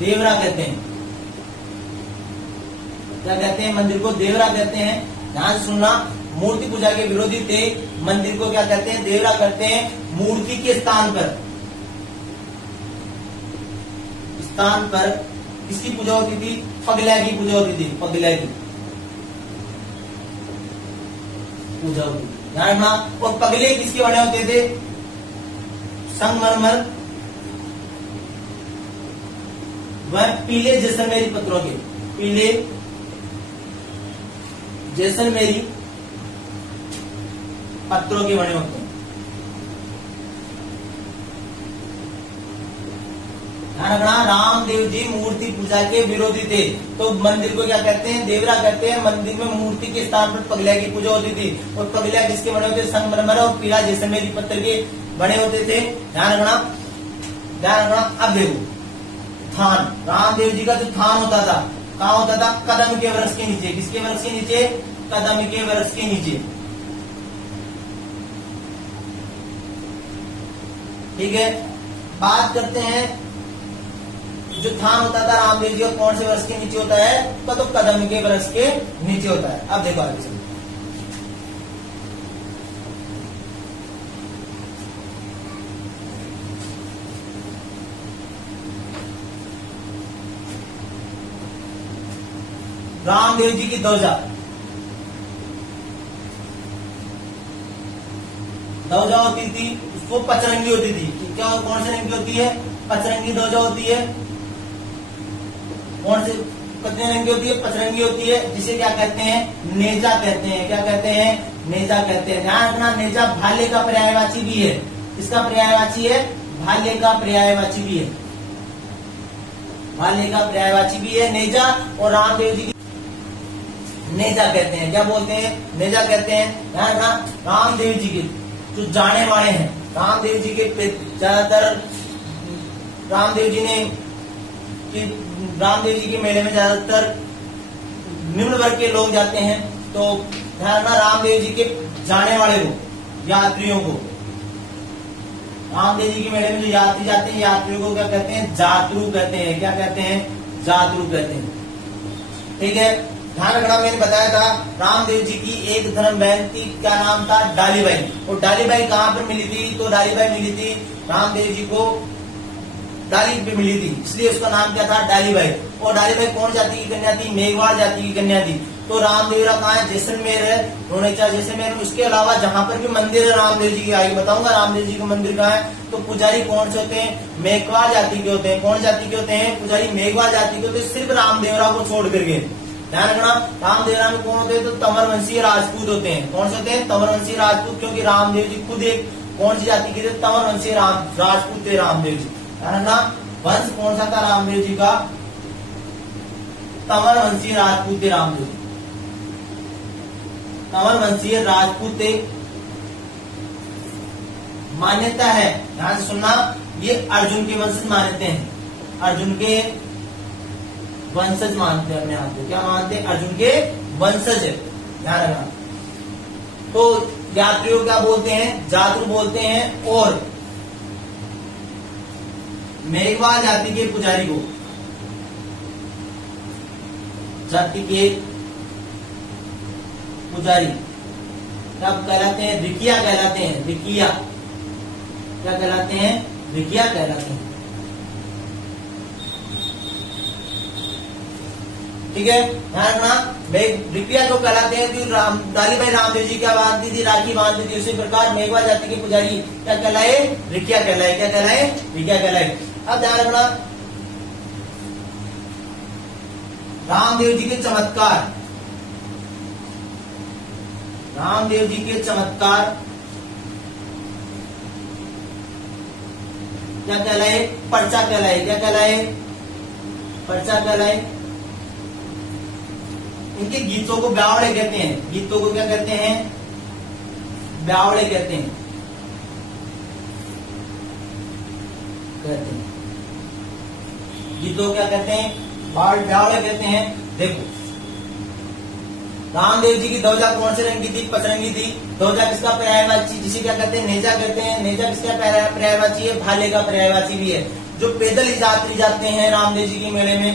देवरा कहते हैं। क्या कहते हैं? मंदिर को देवरा कहते हैं। ध्यान से सुनना, मूर्ति पूजा के विरोधी थे, मंदिर को क्या कहते हैं? देवरा कहते हैं। मूर्ति के स्थान पर किसकी पूजा होती थी? पगला की पूजा होती थी। पगला की पूजा होती थी, ध्यान रखना। और पगले किसके बने होते थे? संगमरमर वह पीले जैसलमेरी पत्थरों के, पीले जैसलमेरी पत्थरों के बने होते हैं। ध्यान रखना, रामदेव जी मूर्ति पूजा के विरोधी थे, तो मंदिर को क्या कहते हैं? देवरा कहते हैं। मंदिर में मूर्ति के स्थान पर पगला की पूजा होती थी। और पगला किसके बने होते? संगमरमर और पीला जैसलमेरी पत्थर के बने होते थे। ध्यान रखना, ध्यान रखना। अब देखो थान, रामदेव जी का जो थान होता था कहाँ होता था? कदम के वृक्ष के नीचे। किसके वृक्ष के नीचे? कदम के वृक्ष के नीचे। ठीक है, बात करते हैं जो थान होता था रामदेव जी का कौन से वृक्ष के नीचे होता है? तो कदम के वृक्ष के नीचे होता है। अब देखो आगे चलो, रामदेव जी की ध्वजा, ध्वजा होती थी, उसको पचरंगी होती थी। क्या कौन से रंग की होती है? पचरंगी ध्वजा होती है। कौन से कितने रंग की होती है? पचरंगी होती है, जिसे क्या कहते हैं? नेजा कहते हैं। क्या कहते हैं? नेजा कहते हैं। ध्यान रखना, नेजा भाल्य का पर्यायवाची भी है। इसका पर्यायवाची है? भाल्य का पर्यायवाची भी है। भाल्य का पर्यायवाची भी है नेजा। और रामदेव जी की नेजा कहते हैं। क्या बोलते हैं? नेजा कहते हैं। ध्यान रखना, रामदेव जी के जो जाने वाले हैं, रामदेव जी के ज्यादातर रामदेव जी के मेले में ज्यादातर निम्न वर्ग के लोग जाते हैं। तो ध्यान रखना, रामदेव जी के जाने वाले लोग, यात्रियों को, रामदेव जी के मेले में जो यात्री जाते हैं, यात्रियों को क्या कहते हैं? जातरू कहते हैं। क्या कहते हैं? जातरू कहते हैं। ठीक है, ध्यान रखना, मैंने बताया था रामदेव जी की एक धर्म बहन थी, क्या नाम था? डालीबाई। और डालीबाई कहाँ पर मिली थी? तो डालीबाई मिली थी रामदेव जी को डाली पे मिली थी, इसलिए उसका नाम क्या था? डालीबाई। और डालीबाई कौन जाति की कन्या थी? मेघवाल जाति की कन्या थी। तो रामदेवरा कहाँ है? जैसलमेर है, रोनेचा जैसलमेर। उसके अलावा जहां पर भी मंदिर है रामदेव जी के, आगे बताऊंगा रामदेव जी का मंदिर कहाँ है। तो पुजारी कौन से होते हैं? मेघवाल जाति के होते हैं। कौन जाति के होते हैं? पुजारी मेघवाल जाति के होते हैं, सिर्फ रामदेवरा को छोड़ करके। ध्यान रखना, रामदेवरा में कौन होते हैं? तो तंवरवंशीय राजपूत होते हैं। कौन से होते हैं? तंवरवंशीय राजपूत, क्योंकि रामदेव जी खुद एक कौन सी जाति के थे? तंवरवंशीय राजपूत थे रामदेव जी। ध्यान रखना, वंश कौन सा था रामदेव जी का? तंवरवंशीय राजपूत थे रामदेव जी, तंवरवंशीय राजपूत थे। मान्यता है, ध्यान से सुनना, ये अर्जुन के वंशज मानते हैं। अर्जुन के वंशज मानते हैं अपने आप को। क्या मानते हैं? अर्जुन के वंशज है। ध्यान रखना, तो यात्रियों क्या बोलते हैं? जातरू बोलते हैं। और मेघवाल जाति के पुजारी को, जाति के पुजारी क्या कहलाते हैं? रिकिया कहलाते हैं। रिकिया क्या कहलाते हैं? रिकिया कहलाते हैं। ठीक है, ध्यान रखना। रिकिया जो कहलाते हैं कि दालीबाई रामदेव जी क्या बांधती थी? राखी बांधती थी। उसी प्रकार मेघवा जाति के पुजारी क्या कहलाए? रिकिया कहलाए। क्या कहलाए? रिकिया कहलाए। अब ध्यान रखना, रामदेव जी के चमत्कार, रामदेव जी के चमत्कार क्या कहलाए? पर्चा कहलाए। क्या कहलाए? पर्चा कहलाए। इनके गीतों को ब्यावड़े कहते हैं। गीतों को क्या कहते हैं? ब्यावड़े कहते हैं। गीतों क्या कहते हैं? ब्यावड़े कहते हैं। देखो, रामदेव जी की ध्वजा कौन से रंग की थी? पचरंगी थी। ध्वजा किसका पर्यायवाची? जिसे क्या कहते हैं? नेजा कहते हैं। नेजा किसका पर्यायवाची है? भाले का पर्यायवाची भी है। जो पैदल यात्री जाते हैं रामदेव जी के मेले में,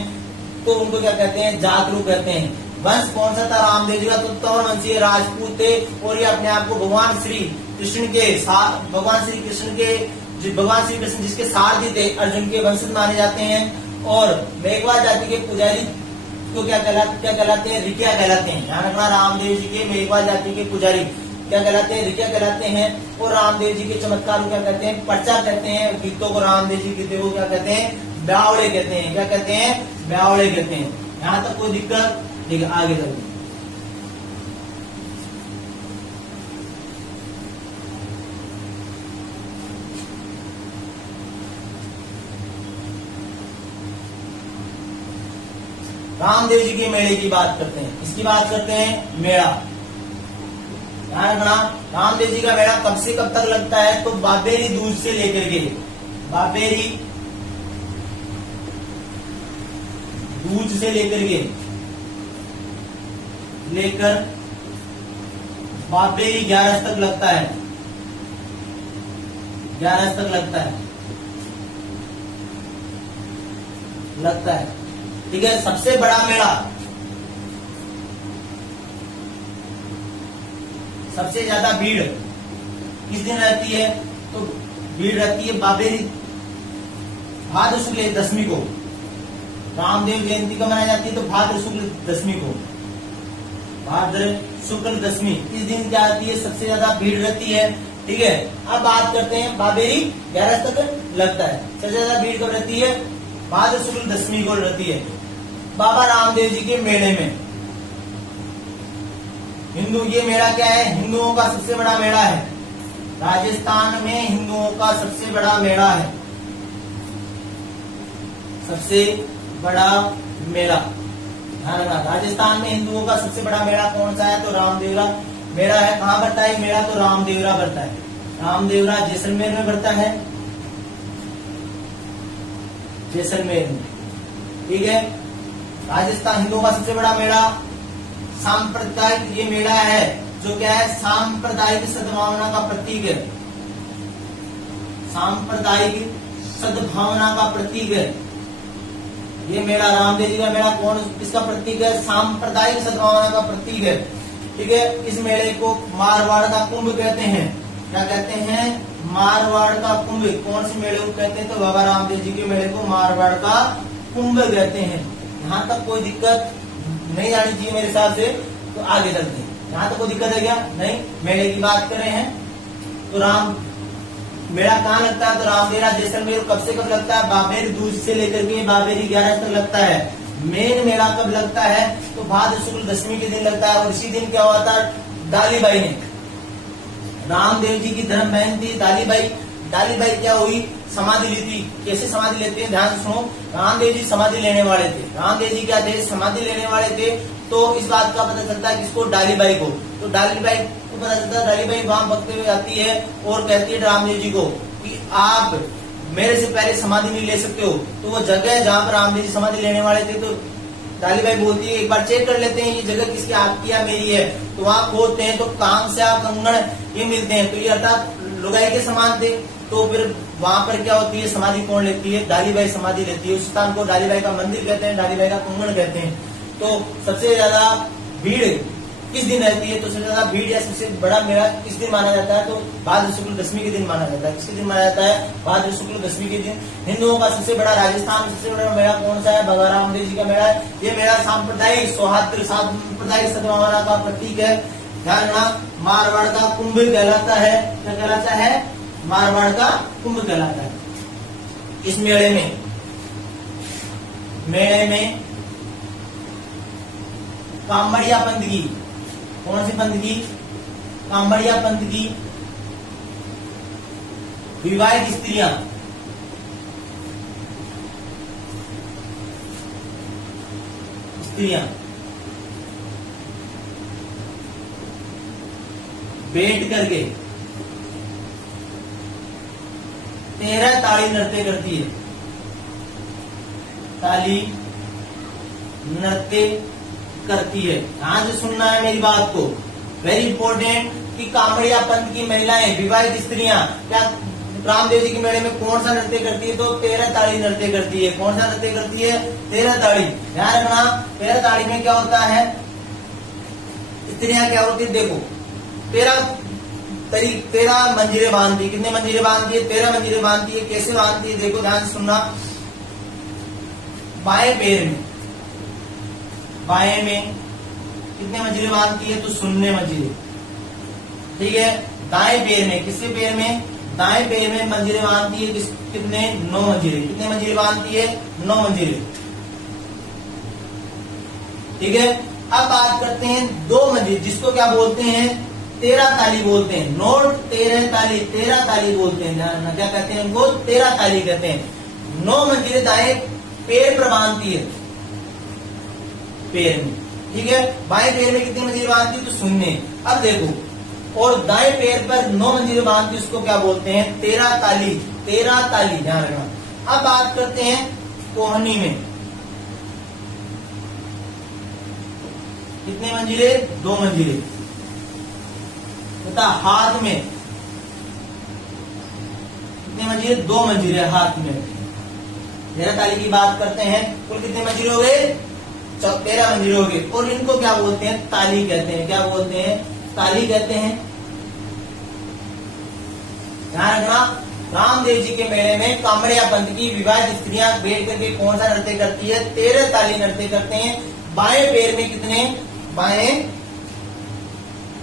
तो उनको क्या कहते हैं? जातरू कहते हैं। वंश कौन सा था रामदेव जी का? तो तवन वंशीय राजपूत थे, और ये अपने आप को भगवान श्री कृष्ण के भगवान श्री कृष्ण जिसके सारथी थे, अर्जुन के वंशज माने जाते हैं। और मेघवा जाति के पुजारी को क्या कहलाते हैं? रिकिया कहलाते हैं। ध्यान रखना, रामदेव जी के मेघवा जाति के पुजारी क्या कहलाते हैं? रिकिया कहलाते हैं। और रामदेव जी के चमत्कार को क्या कहते हैं? पर्चा कहते हैं। गीतों को रामदेव जी गीतों को क्या कहते हैं? ब्यावड़े कहते हैं। क्या कहते हैं? ब्यावड़े कहते हैं। यहाँ तक कोई दिक्कत? ठीक है, आगे चलते। रामदेव जी के मेले की बात करते हैं। इसकी बात करते हैं मेला। ध्यान रखना, रामदेव जी का मेला कब से कब तक लगता है? तो बाबेरी दूज से लेकर के, बाबेरी दूज से लेकर बाबेरी 11 तक लगता है। 11 तक लगता है। ठीक है, सबसे बड़ा मेला, सबसे ज्यादा भीड़ किस दिन रहती है? तो भीड़ रहती है बाबेरी भाद्र शुक्ल दशमी को। रामदेव जयंती कब मनाई जाती है? तो भाद्र शुक्ल दशमी को। भाद्र शुक्ल दशमी इस दिन क्या आती है? सबसे ज्यादा भीड़ रहती है। ठीक है, अब बात करते हैं बाबेरी 11 तक लगता है। सबसे ज्यादा भीड़ कब रहती है? भाद्र शुक्ल दशमी को रहती है। बाबा रामदेव जी के मेले में हिंदू, ये मेला क्या है? हिंदुओं का सबसे बड़ा मेला है। राजस्थान में हिंदुओं का सबसे बड़ा मेला है। सबसे बड़ा मेला, ध्यान रखना, राजस्थान में हिंदुओं का सबसे बड़ा मेला कौन सा है? तो रामदेवरा मेला है। कहाँ पड़ता है मेला? तो रामदेवरा पड़ता है। रामदेवरा जैसलमेर में पड़ता है। जैसलमेर में। ठीक है, राजस्थान हिंदुओं का सबसे बड़ा मेला सांप्रदायिक ये मेला है, जो क्या है? सांप्रदायिक सद्भावना का प्रतीक है। सांप्रदायिक सद्भावना का प्रतीक है ये मेला। रामदेव जी का मेला कौन किसका प्रतीक है? सांप्रदायिक सद्भावना का प्रतीक है। ठीक है, इस मेले को मारवाड़ का कुंभ कहते हैं। क्या कहते हैं? मारवाड़ का कुंभ। कौन से मेले को कहते हैं? तो बाबा रामदेव जी के मेले को मारवाड़ का कुंभ कहते हैं। यहाँ तक कोई दिक्कत नहीं आनी चाहिए मेरे हिसाब से, तो आगे चलते हैं। यहाँ तक कोई दिक्कत है क्या? नहीं। मेले की बात कर रहे हैं तो राम मेला कहाँ लगता है? तो रामदेवरा जैसलमेर कब से कब लगता है? बाबेरी दूज से लेकर के बाबेरी 11 तक लगता है। मेन मेला कब लगता है? तो भाद्र शुक्ल दशमी के दिन लगता है। और इसी दिन क्या हुआ था? दालीबाई ने, रामदेव जी की धर्म बहन थी दालीबाई, दालीबाई क्या हुई? समाधि ली थी। कैसे समाधि लेते हैं? ध्यान सुनो, रामदेव जी समाधि लेने वाले थे। रामदेव जी क्या थे? समाधि लेने वाले थे। तो इस बात का पता चलता है किसको? दालीबाई को। तो दालीबाई को पता चलता है, दालीबाई वहां भगते हुए आती है और कहती है रामदेव जी को कि आप मेरे से पहले समाधि नहीं ले सकते हो। तो वो जगह जहाँ पर रामदेव जी समाधि लेने वाले थे, तो दालीबाई बोलती है एक बार चेक कर लेते हैं ये जगह किसकी, आपकी या मेरी है। तो वहाँ खोदते हैं तो काम से आप कंगन ये मिलते हैं। तो ये अर्थात लुगाई के समान थे। तो फिर वहां पर क्या होती है? समाधि कौन लेती है? दालीबाई समाधि लेती है। उस स्थान को दालीबाई का मंदिर कहते हैं, दालीबाई का कंगन कहते हैं। तो सबसे ज्यादा भीड़ किस दिन रहती है? तो सबसे ज्यादा भीड़ या सबसे बड़ा मेला किस दिन माना जाता है? तो भाद्र शुक्ल दशमी के दिन माना जाता है। किसके दिन माना जाता है? भाद्र शुक्ल दशमी के दिन। हिंदुओं का सबसे बड़ा, राजस्थान में सबसे बड़ा मेला कौन सा है? भगवान रामदेव जी का मेला है। ये मेला सांप्रदायिक सौहार्द, सांप्रदायिक सद्भावना का प्रतीक है। ध्यान रखना, मारवाड़ का कुंभ कहलाता है। क्या कहलाता है? मारवाड़ का कुंभ कहलाता है। इस मेले में कामड़िया पंथ की, कौन सी पंथ की? कामड़िया पंथ की विवाहित स्त्रियां बैठ करके 13 ताली नृत्य करती है। ताली नृत्य करती है। ध्यान से सुनना है मेरी बात को, वेरी इंपॉर्टेंट। कि कामड़िया पंथ की महिलाएं, विवाहित स्त्रियां क्या रामदेव जी के मेले में कौन सा नृत्य करती है? तो 13 ताली नृत्य करती है। कौन सा नृत्य करती है? 13 ताली। ध्यान रखना, 13 ताली में क्या होता है? स्त्रियां क्या होती है? देखो, 13 मंजीरें बांधती है। कितने मंजीरें बांधती है? 13 मंजीरें बांधती है। कैसे बांधती है? देखो ध्यान से सुनना। बाएं पैर में कितने मंजीरें बांधती है? तो 0 मंजीरें। ठीक है। दाएं पैर में, किसके पैर में? दाएं पैर में मंजीरें बांधती है। कितने? 9 मंजीरें। कितने मंजीरें बांधती है? 9 मंजीरें। ठीक है। अब बात करते हैं 2 मंजीर, जिसको क्या बोलते हैं? 13 ताली बोलते हैं। नोट 13 ताली, 13 ताली बोलते हैं। ध्यान, क्या कहते हैं उनको? 13 ताली कहते हैं। 9 मंजीरें दाएं पैर पर बांधती है, पैर में। ठीक है। बाएं पैर में कितनी मंजीरें बांधती है? तो 0। अब देखो, और दाएं पैर पर 9 मंजीरें बांधती है, उसको क्या बोलते हैं? 13 ताली। 13 ताली, ध्यान रखना। अब बात करते हैं कोहनी में। कितने मंजीरें? 2 मंजीरें। तथा हाथ में कितने मंजीरें? 2 मंजीरें हाथ में। 13 ताली की बात करते हैं। कुल कितने मंजीरे हो गए? 13 मंजीरे हो गए। और इनको क्या बोलते हैं? ताली कहते हैं। क्या बोलते हैं? ताली कहते हैं। ध्यान रखना, रामदेव जी के मेले में कामड़िया पंथ की विवाहित स्त्रियां बैठ करके कौन सा नृत्य करती है? 13 ताली नृत्य करते हैं। बाएं पैर में कितने? बाएं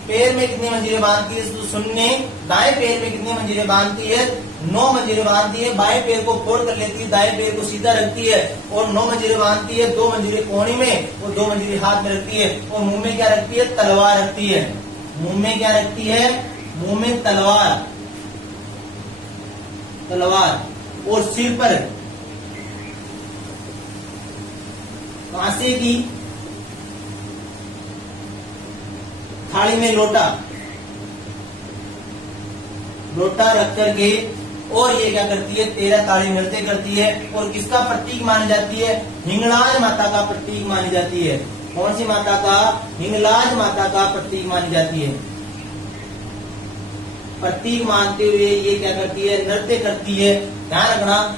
पैर में कितनी मंजीरें बांधती है? तो 0। दाएं पैर में कितनी मंजीरें बांधती है? 9 मंजीरें बांधती है। बाएं पैर को फोल्ड कर लेती है, दाएं पैर को सीधा रखती है और 9 मंजीरें बांधती है। 2 मंजीरें कोहनी में और 2 मंजीरें हाथ में रखती है। और मुंह में क्या रखती है? तलवार रखती है। मुंह में क्या रखती है? मुंह में तलवार। और सिर पर कांसे की थाली में लोटा रख करके, और ये क्या करती है? 13 ताली नृत्य करती है। और किसका प्रतीक मानी जाती है? हिंगलाज माता का प्रतीक मानी जाती है। कौन सी माता का? हिंगलाज माता का प्रतीक मानी जाती है। प्रतीक मानते हुए ये क्या करती है? नृत्य करती है। ध्यान रखना,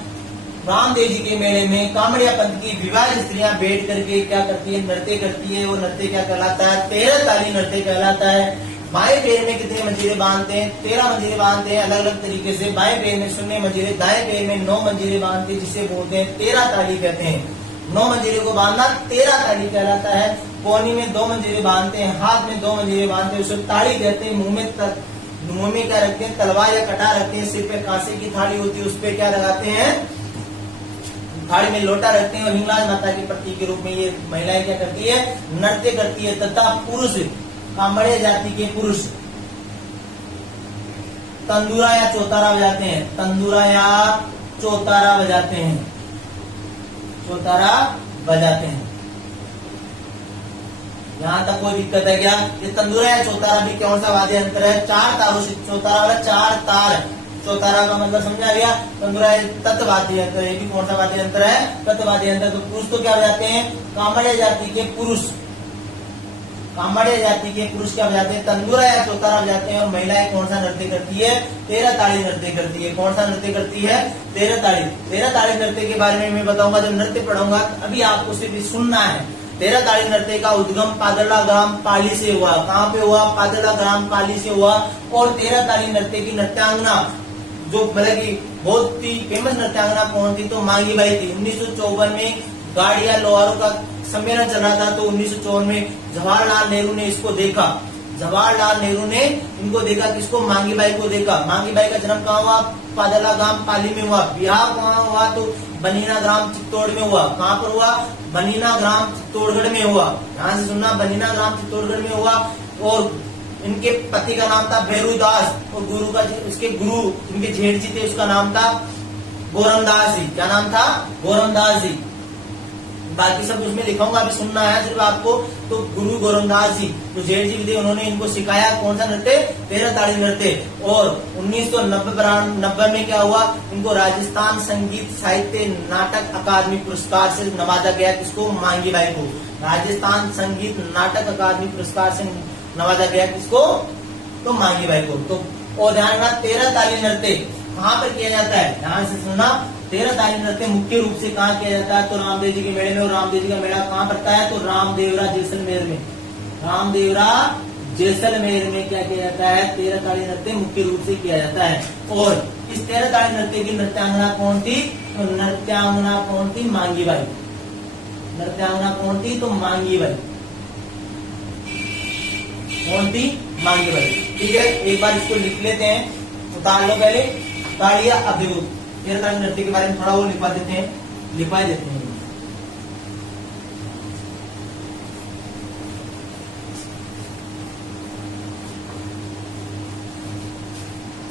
रामदेव जी के मेले में कामड़िया पंथ की विवाहित स्त्रियां बैठ करके क्या करती है? नृत्य करती है। वो नृत्य क्या कहलाता है? 13 ताली नृत्य कहलाता है। बाएं पैर में कितने मंजीरें बांधते हैं? 13 मंजीरें बांधते हैं, अलग अलग तरीके से। बाएं पैर में 0 मंजीरें, दाएं पैर में 9 मंजीरें बांधते हैं, जिसे बोलते हैं 13 ताली कहते हैं। 9 मंजीरें को बांधना 13 ताली कहलाता है। कोहनी में 2 मंजीरें बांधते हैं, हाथ में 2 मंजीरें बांधते हैं, उसे ताली कहते हैं। मुंह में क्या रखते हैं? तलवार या कटार रखते हैं। सिर पे कांसे की थाली होती है, उस पे क्या लगाते हैं? थाली में लोटा रखते हैं। और हिंगलाज माता के प्रतीक के रूप में ये महिलाएं क्या करती है? नृत्य करती है। तथा पुरुष, कामड़िया जाति के पुरुष तंदूरा या चौतारा बजाते हैं। तंदूरा या चौतारा बजाते हैं। चौतारा बजाते हैं। यहाँ तक कोई दिक्कत है क्या? ये तंदूरा या चौतारा भी कौन सा वाद्य यंत्र है? 4 तारों से। चौतारा वाला 4 तार। चौतारा का मतलब समझा गया? तंदूरा तत्व वाद्य यंत्र। ये भी कौन सा वाद्य यंत्र है? तत्व वाद्य यंत्र। तो पुरुष तो क्या बजाते हैं? कामड़िया जाति के पुरुष। कामड़िया जाति के पुरुष क्या बजाते हैं? तंदूरा या चौतारा बजाते हैं। और महिलाएं कौन सा नृत्य करती है? 13 ताली नृत्य करती है। कौन सा नृत्य करती है? 13 ताली। 13 ताली नृत्य के बारे में मैं बताऊंगा जब नृत्य पढ़ाऊंगा। अभी आपको सिर्फ सुनना है। तेरह ताड़ी नृत्य का उद्गम पादला ग्राम पाली से हुआ। कहाँ पे हुआ? पादला ग्राम पाली से हुआ। और तेरह ताड़ी नृत्य की नृत्यांगना जो मतलब की बहुत ही फेमस नृत्यांगना कौन थी? तो मांगी बाई थी। 1954 में गाड़िया लोहारों का सम्मेलन चला था, तो 1954 में जवाहरलाल नेहरू ने इसको देखा। जवाहरलाल नेहरू ने इनको देखा, किसको? मांगी बाई को देखा। मांगी बाई का जन्म कहाँ हुआ? पादला ग्राम पाली में हुआ। ब्याह कहाँ हुआ? तो बनीना ग्राम चित्तौड़ में हुआ। कहाँ पर हुआ? बनीना ग्राम चित्तौड़गढ़ में हुआ। ध्यान से सुनना, बनीना ग्राम चित्तौड़गढ़ में हुआ। और इनके पति का नाम था भैरूदास, और गुरु का उसके गुरु इनके जेठ जी थे, उसका नाम था गोरमदास जी। क्या नाम था? गोरमदास जी। बाकी सब उसमें लिखाऊंगा, अभी सुनना है सिर्फ आपको। तो गुरु गोरमदास जी जो जेठ जी थे, उन्होंने इनको सिखाया कौन सा नृत्य? तेरह ताड़ी नृत्य। और 1990 में क्या हुआ? इनको राजस्थान संगीत साहित्य नाटक अकादमी पुरस्कार से नवाजा गया। किसको? मांगी बाई को। राजस्थान संगीत नाटक अकादमी पुरस्कार से नवाजा गया। किसको? तो मांगी बाई को। तो और ध्यान रखना, तेरह ताड़ी नृत्य कहाँ पर किया जाता है? ध्यान से सुनना, तेरह ताड़ी नृत्य मुख्य रूप से कहाँ किया जाता है? तो रामदेव जी के मेले में। और रामदेव जी का मेला कहाँ पड़ता है? तो रामदेवरा जैसलमेर में। रामदेवरा जैसलमेर में क्या किया जाता है? तेरह ताड़ी नृत्य मुख्य रूप से किया जाता है। और इस तेरह ताड़ी नृत्य की नृत्यांगना कौन थी? तो नृत्यांगना कौन थी? मांगी बाई। नृत्यांगना कौन थी? तो मांगी बाई। कौन थी? मांगी बाई। ठीक है, एक बार इसको लिख लेते हैं, उतार लो पहले। ताड़िया। अब देखो तेरह ताड़ी नृत्य के बारे में थोड़ा वो लिखवा देते हैं।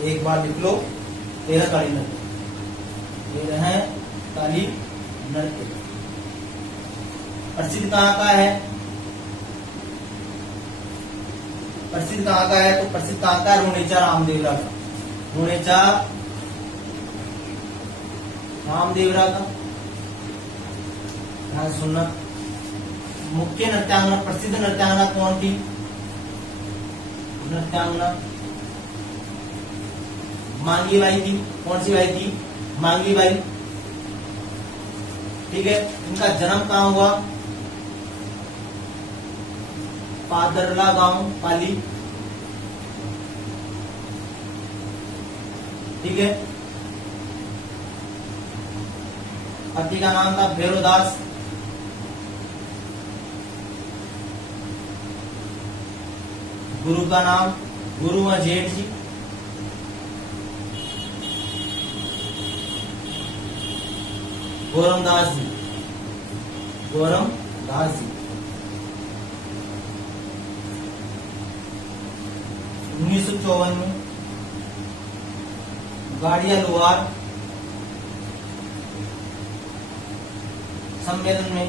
एक बार लिख लो, तेरह ताड़ी नृत्य। तेरह है ताड़ी नृत्य। प्रसिद्ध कहाँ का है? प्रसिद्ध कहाँ का है? तो प्रसिद्ध कहाँ का? रुणेचा रामदेवरा का। रुणेचा रामदेवरा का। ध्यान सुनना, मुख्य नृत्यांगना, प्रसिद्ध नृत्यांगना कौन थी? नृत्यांगना मांगी बाई थी। कौन सी बाई थी? मांगी बाई। ठीक है, इनका जन्म कहाँ हुआ? पादरला गांव पाली। ठीक है, पति का नाम था भैरोदास। गुरु का नाम गुरु व जेठ जी। गोरमदास जी। गोरमदास जी। 1954 में गाड़िया लोहार सम्मेलन में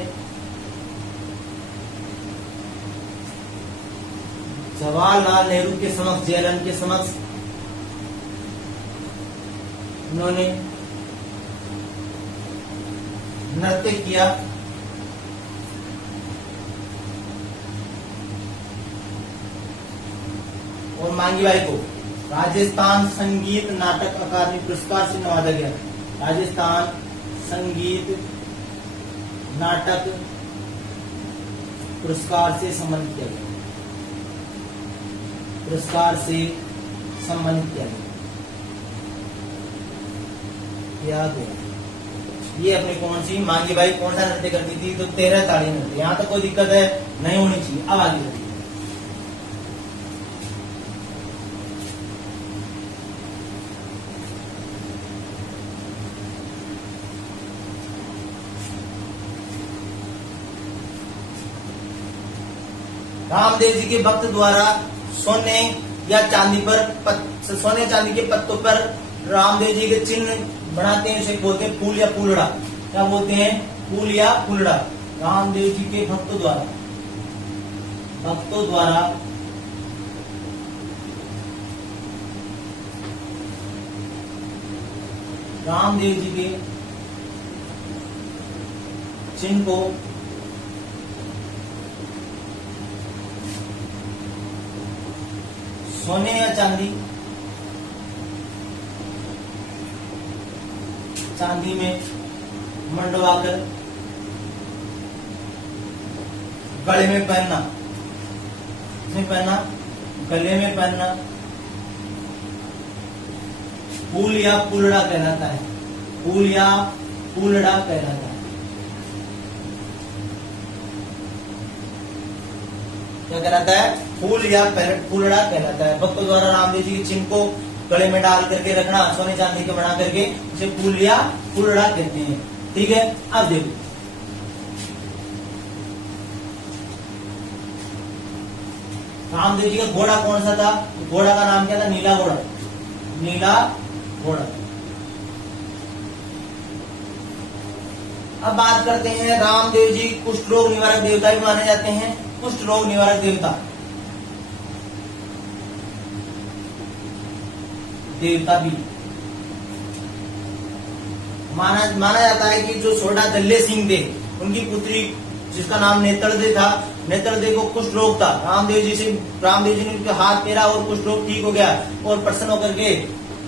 जवाहरलाल नेहरू के समक्ष, जेएलएन के समक्ष उन्होंने नृत्य किया। और मांगी बाई को राजस्थान संगीत नाटक अकादमी पुरस्कार से नवाजा गया। राजस्थान संगीत नाटक पुरस्कार से सम्मानित किया गया। पुरस्कार से सम्मानित किया गया। याद है ये अपनी कौन सी? मांगी बाई कौन सा नृत्य करती थी? तो तेरह ताड़ी नृत्य। यहाँ तक कोई दिक्कत है नहीं होनी चाहिए। अब आगे बढ़िए। रामदेव जी के भक्त द्वारा सोने या चांदी पर सोने चांदी के पत्तों पर रामदेव जी के चिन्ह बनाते हैं, उसे बोलते हैं फूल या फूलड़ा। क्या बोलते हैं? फूल या फूलड़ा। रामदेव जी के भक्तों द्वारा रामदेव जी के चिन्ह को सोने या चांदी में मंडवाकर गले में पहनना, इसमें पहनना, गले में पहनना। फूल या फूलड़ा कहलाता है, फूल या फूलड़ा कहलाता है। क्या कहलाता है? फूल या फूलड़ा कहलाता है। भक्तों द्वारा रामदेव जी के चिन्ह को गले में डाल करके रखना, सोने चांदी के बना करके, इसे फूल या फूलड़ा कहते हैं। ठीक है, अब देखो रामदेव जी का घोड़ा कौन सा था? घोड़ा का नाम क्या था? नीला घोड़ा, नीला घोड़ा। अब बात करते हैं, रामदेव जी कुष्ठ रोग निवारक देवता भी माने जाते हैं, कुष्ठ रोग निवारक देवता भी माना जाता है कि जो सोडा दल्ले सिंह थे, उनकी पुत्री जिसका नाम नेत्रदेव था, नेत्रदेव को कुष्ठ रोग था। रामदेव जी ने उनके हाथ फेरा और कुष्ठ रोग ठीक हो गया और प्रसन्न होकर के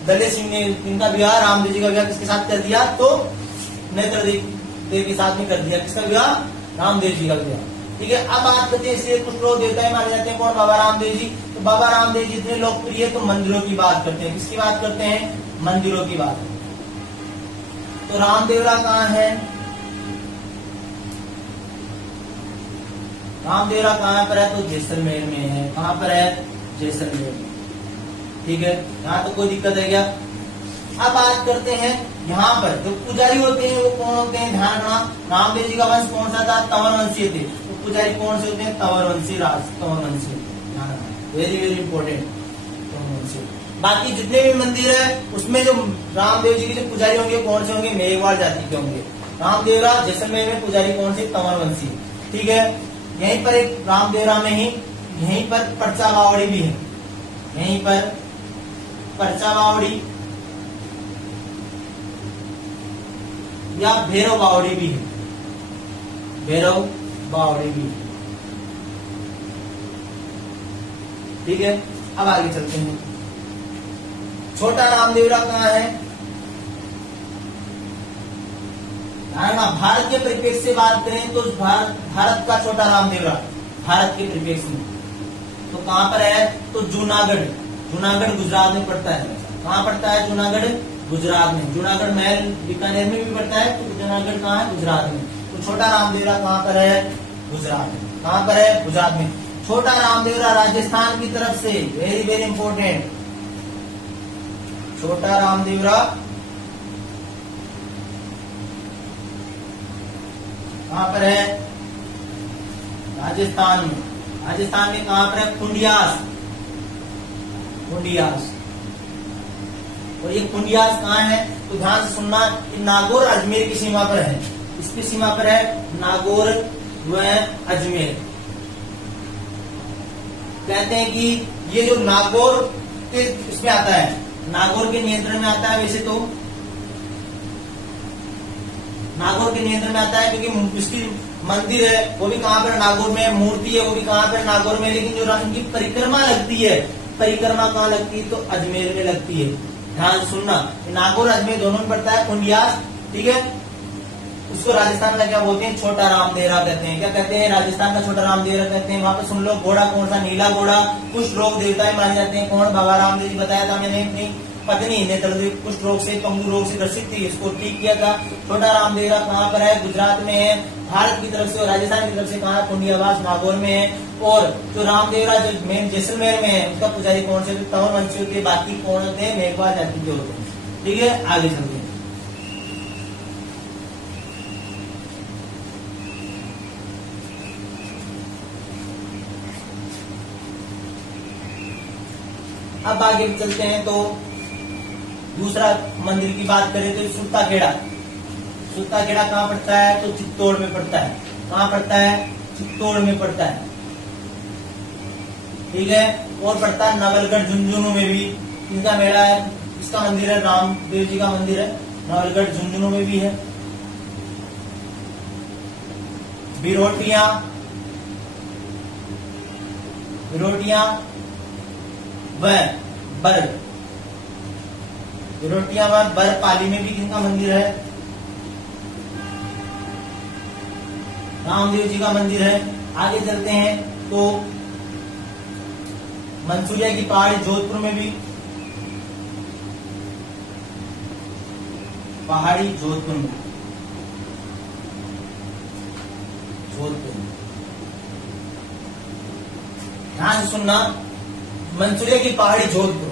दल्ले सिंह ने इनका विवाह, रामदेव जी का विवाह किसके साथ कर दिया? तो नेत्रदेव के साथ में कर दिया। किसका विवाह? रामदेव जी का विवाह। ठीक है, अब बात करते हैं इसलिए कुछ लोग देवता माने जाते हैं। कौन? बाबा रामदेव जी। तो बाबा रामदेव जी इतने लोकप्रिय है तो मंदिरों की बात करते हैं। किसकी बात करते हैं? मंदिरों की बात। तो रामदेवरा कहाँ है? रामदेवरा कहाँ पर है? तो जैसलमेर में है। कहाँ पर है? जैसलमेर में। ठीक है, यहाँ तो कोई दिक्कत है क्या? अब बात करते हैं यहाँ पर जो पुजारी होते हैं वो कौन होते हैं? ध्यान रखना, रामदेव जी का वंश कौन सा था? तंवर वंशीय थे। तो पुजारी कौन से होते हैं? तंवर वंशी राज, तंवर वंशी। वेरी वेरी इंपॉर्टेंट, तंवर वंशी। बाकी जितने भी मंदिर है उसमें जो रामदेव जी के जो पुजारी होंगे कौन से होंगे? मेवाड़ जाति के होंगे। रामदेवरा जैसलमेर में पुजारी कौन से? तंवर वंशी। ठीक है, यहीं पर एक रामदेवरा में ही यहीं पर पर्चा बावड़ी भी है, यहीं पर पर्चा बावड़ी या भैरव बावड़ी भी है, भैरव बावड़ी भी है। ठीक है, अब आगे चलते हैं। छोटा रामदेवरा कहाँ है? भारत के परिप्रेक्ष्य से बात करें तो भारत का छोटा रामदेवरा, भारत के परिप्रेक्ष्य में तो कहाँ पर है? तो जूनागढ़, जूनागढ़ गुजरात में पड़ता है। कहाँ पड़ता है? जूनागढ़ गुजरात में। जूनागढ़ महल बीकानेर में भी पड़ता है, तो जूनागढ़ कहाँ है? गुजरात में। तो छोटा रामदेवरा कहाँ पर है? गुजरात में। कहाँ पर है? गुजरात में। छोटा रामदेवरा राजस्थान की तरफ से, वेरी वेरी इंपॉर्टेंट, छोटा रामदेवरा कहाँ पर है? राजस्थान में। राजस्थान में कहाँ पर है? खुंडियास, खुंडियास। और ये खुंडियास कहाँ है? तो ध्यान से सुनना, कि नागौर अजमेर की सीमा पर है। इसकी सीमा पर है नागौर व अजमेर। कहते हैं कि ये जो नागौर के इसमें आता है, नागौर के नियंत्रण में आता है। वैसे तो नागौर के नियंत्रण में आता है क्योंकि इसकी मंदिर है वो भी कहाँ पर? नागौर में। मूर्ति है वो भी कहाँ पर? नागौर में। लेकिन जो इनकी परिक्रमा लगती है, परिक्रमा कहाँ लगती है? तो अजमेर में लगती है। ध्यान सुनना, नागौर अजमेर दोनों में पड़ता है खुंडियास। ठीक है, उसको राजस्थान का क्या बोलते हैं? छोटा रामदेवरा कहते हैं। क्या कहते हैं? राजस्थान का छोटा रामदेवरा कहते हैं। वहां पे सुन लो, घोड़ा कौन सा? नीला घोड़ा। कुष्ठ रोग देवता माने जाते हैं। कौन? बाबा रामदेव जी। बताया था मैंने, अपनी पत्नी नेत्रदेव कुष्ठ रोग से, पंगु रोग से ग्रसित थी, इसको ठीक किया था। छोटा रामदेवरा कहाँ पर है? गुजरात में है। भारत की तरफ से और राजस्थान की तरफ से कहाँ है? खुंडियावास नागौर में है। और जो रामदेवरा जो मेन जैसलमेर में है, उसका पुजारी कौन से? तंवर वंशी होते हैं। बाकी कौन होते हैं? मेघवाल जाति के होते हैं। ठीक है, आगे चलते हैं। अब आगे चलते हैं तो दूसरा मंदिर की बात करें तो सुत्ता खेड़ा। सुत्ता खेड़ा कहाँ पड़ता है? तो चित्तौड़ में पड़ता है। कहाँ पड़ता है? चित्तौड़ में पड़ता है। ठीक है, और पड़ता है नवलगढ़ झुंझुनू में भी इनका मेला है। इसका मंदिर है, रामदेव जी का मंदिर है, नवलगढ़ झुंझुनू में भी है। बिरोटिया, बिरोटिया व बर, बिरोटिया व बर पाली में भी किनका मंदिर है? रामदेव जी का मंदिर है। आगे चलते हैं तो मंसूरिया की पहाड़ी जोधपुर में भी, पहाड़ी जोधपुर में, जोधपुर ध्यान से सुनना, मंसूरिया की पहाड़ी जोधपुर,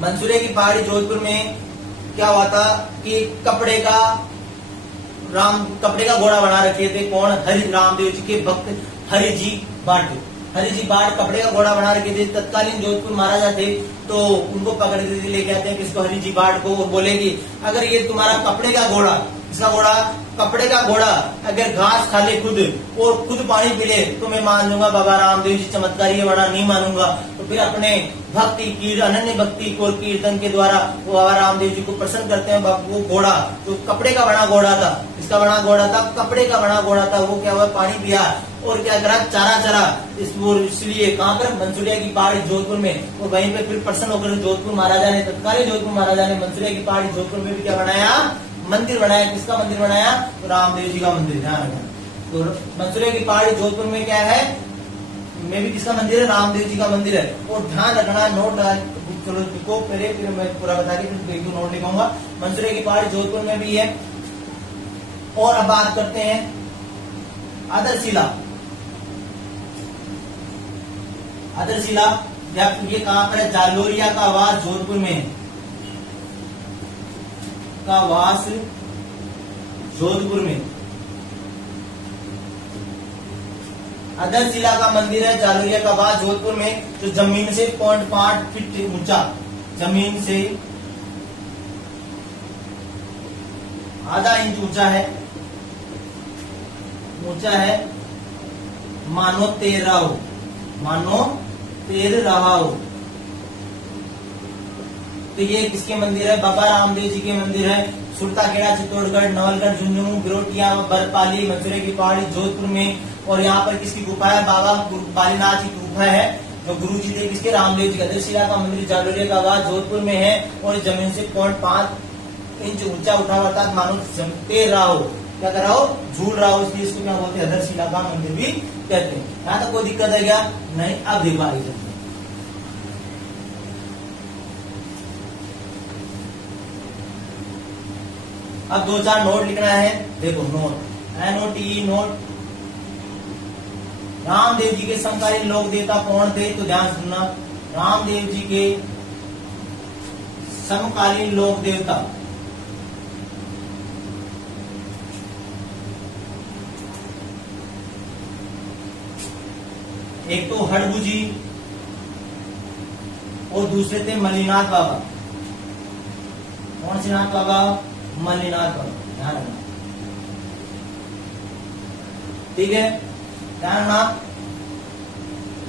मंसूरिया की पहाड़ी जोधपुर में क्या हुआ था कि कपड़े का घोड़ा बना रखे थे। कौन? हरि रामदेव जी के भक्त हरि जी भाट कपड़े का घोड़ा बना रखे थे। तत्कालीन जोधपुर महाराजा थे तो उनको पकड़ के लेके आते हैं किसको? हरि जी भाट को, और बोले कि अगर ये तुम्हारा कपड़े का घोड़ा, इसका घोड़ा कपड़े का घोड़ा अगर घास खा ले खुद और खुद पानी पी ले तो मैं मान लूंगा बाबा रामदेव जी चमत्कारी है, वरना नहीं मानूंगा। तो फिर अपने भक्ति अनन्य भक्ति और कीर्तन के द्वारा वो बाबा रामदेव जी को प्रसन्न करते हैं। वो घोड़ा जो कपड़े का बना घोड़ा था, इसका बना घोड़ा था, कपड़े का बना घोड़ा था, वो क्या हुआ? पानी पिया और क्या करा? चारा चरा। इसलिए कहाँ पर? मंसूरिया की पहाड़ी जोधपुर में। वो वहीं पे फिर प्रसन्न होकर जोधपुर महाराजा ने, तत्कालीन जोधपुर महाराजा ने मंसूरिया की पहाड़ी जोधपुर में भी क्या बनाया? मंदिर बनाया। किसका मंदिर बनाया? तो रामदेव जी का मंदिर। ध्यान रखना। तो मंसूरिया की पहाड़ी जोधपुर में क्या है? में भी किसका मंदिर है? रामदेव जी का मंदिर है। और ध्यान रखना, नोट चलो लिखो पहले, फिर मैं पूरा बता के फिर नोट लिखूंगा। मंसूरिया की पहाड़ी जोधपुर में भी है। और अब बात करते हैं आदरशिला। आदरशिला ये कहां पर है? जालोरिया का वास जोधपुर में, का वास जोधपुर में। आदरशिला का मंदिर है, जालोरिया का वास जोधपुर में, जो जमीन से 0.5 फीट ऊंचा, जमीन से आधा इंच ऊंचा है, मानो तैर रहा हो, मानो तैर रहा हो। तो ये किसके मंदिर है? बाबा रामदेव जी के मंदिर है। सुरताखेड़ा, चित्तौड़गढ़, नवलगढ़, झुंझुनू, बिरोटिया, बरपाली, मंसूरिया की पहाड़ी जोधपुर में। और यहाँ पर किसकी गुफा है? बाबा बालीनाथ की गुफा है, जो गुरु जी थे किसके? रामदेव जी का। आदरशिला का मंदिर जालोरिया का वास जोधपुर में है और जमीन से 0.5 इंच ऊंचा उठा हुआ था, मानो तैर रहा हो, क्या कर रहा हो? झूल रहा हो, इसलिए इसको क्या बोलते हैं? आदरशिला का मंदिर भी कहते हैं। यहाँ तक कोई दिक्कत है क्या? नहीं। अब देखो आगे चलते हैं। अब 2-4 नोट लिखना है। देखो note, NOTE note. Ramdev ji के समकालीन लोक देवता कौन थे? तो ध्यान सुनना, रामदेव जी के समकालीन लोक देवता एक तो हड़बू जी और दूसरे थे मल्लीनाथ बाबा। कौन से नाथ बाबा? मल्लीनाथ बाबा। ध्यान रखना, ठीक है। ध्यान रखना,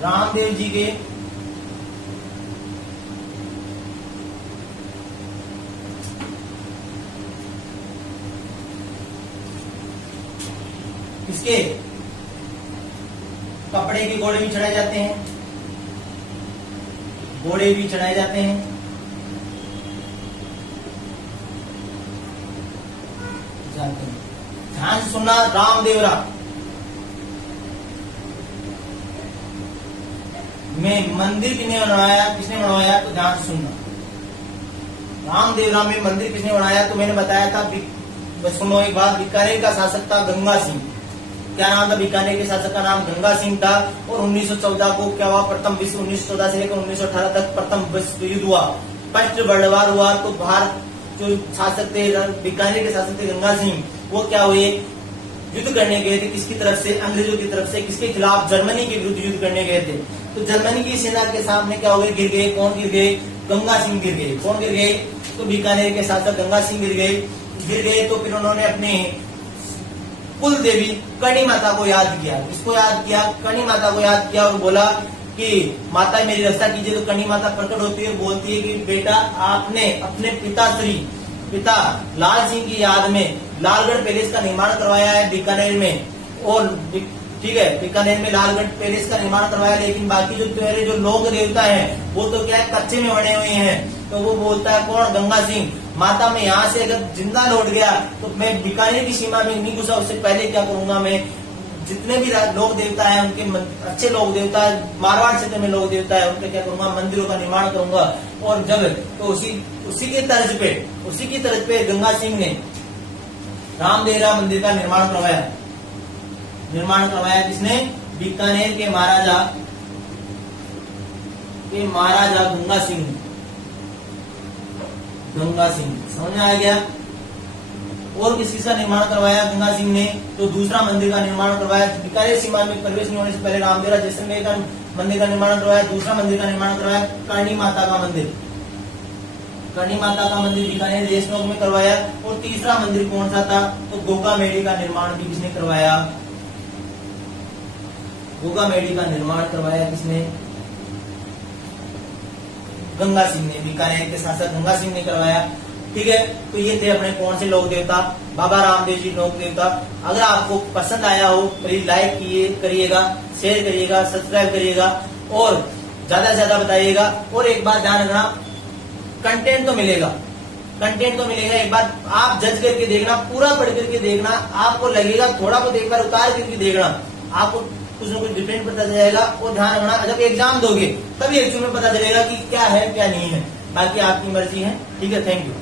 रामदेव जी के किसके कपड़े के घोड़े भी चढ़ाए जाते हैं, घोड़े भी चढ़ाए जाते हैं। ध्यान से सुनना, रामदेवरा में मंदिर किसने बनवाया? तो ध्यान से सुनना, रामदेवरा में मंदिर किसने बनाया? तो मैंने बताया था, सुनो एक बात, बीकानेर का शासक था गंगा सिंह। क्या नाम था? बीकानेर के शासक का नाम गंगा सिंह था। और 1914 को क्या हुआ? प्रथम विश्व, 1914 से लेकर 1918 तक प्रथम विश्व युद्ध हुआ, फर्स्ट वर्ल्ड वॉर हुआ। तो भारत जो शासक थे, बीकानेर के शासक थे गंगा सिंह, वो क्या हुए? युद्ध करने गए थे। किसकी तरफ से? अंग्रेजों की तरफ से। किसके खिलाफ? जर्मनी के विरुद्ध युद्ध करने गए थे। तो जर्मनी की सेना के सामने क्या हुए? गिर गए। कौन गिर गए? गंगा सिंह गिर गए। कौन गिर गए? तो बीकानेर के शासक गंगा सिंह गिर गए। तो फिर उन्होंने अपने कुल देवी कणी माता को याद किया। किसको याद किया? कणी माता को याद किया और बोला कि माता मेरी रक्षा कीजिए। तो कणी माता प्रकट होती है, बोलती है कि बेटा आपने अपने पिता लाल सिंह की याद में लालगढ़ पैलेस का निर्माण करवाया है बीकानेर में। और ठीक है, बीकानेर में लालगढ़ पैलेस का निर्माण करवाया, लेकिन बाकी जो लोक देवता है वो तो क्या है? कच्चे में बने हुए हैं। तो वो बोलता है, कौन? गंगा सिंह, माता मैं यहाँ से अगर जिंदा लौट गया तो मैं बीकानेर की सीमा में नहीं घुसा, उससे पहले क्या करूंगा, मैं जितने भी लोक देवता है उनके अच्छे लोक देवता है, मारवाड़ क्षेत्र में लोक देवता है, उनके क्या करूंगा, मंदिरों का निर्माण करूंगा। और जब तो उसी की तर्ज पे गंगा सिंह ने रामदेवरा मंदिर का निर्माण करवाया। किसने? बीकानेर के महाराजा गंगा सिंह। समझ में आ गया? और किस का निर्माण करवाया गंगा सिंह ने? तो दूसरा मंदिर का निर्माण करवाया। बीकानेर सीमा में प्रवेश नहीं होने से पहले रामदेवरा जैसलमेर का मंदिर का निर्माण करवाया। दूसरा मंदिर का निर्माण करवाया करणी माता का मंदिर बीकानेर देशनोक में करवाया। और तीसरा मंदिर कौन सा था? तो गोगामेडी का निर्माण भी किसने करवाया? गोगामेडी का निर्माण करवाया किसने? गंगा सिंह ने। बीकानेर के शासक गंगा सिंह ने करवाया। ठीक है, तो ये थे अपने कौन से लोक देवता? बाबा रामदेव जी लोक देवता। अगर आपको पसंद आया हो प्लीज लाइक करिएगा, शेयर करिएगा, सब्सक्राइब करिएगा और ज्यादा से ज्यादा बताइएगा। और एक बात ध्यान रखना, कंटेंट तो मिलेगा। एक बार आप जज करके देखना, पूरा पढ़ करके देखना, आपको लगेगा थोड़ा बहुत एक बार उतार करके देखना, आपको कुछ न कुछ डिफरेंट पता चलेगा। और ध्यान रखना, जब एग्जाम दोगे तभी एक्चुअल में पता चलेगा कि क्या है क्या नहीं है। बाकी आपकी मर्जी है। ठीक है, थैंक यू।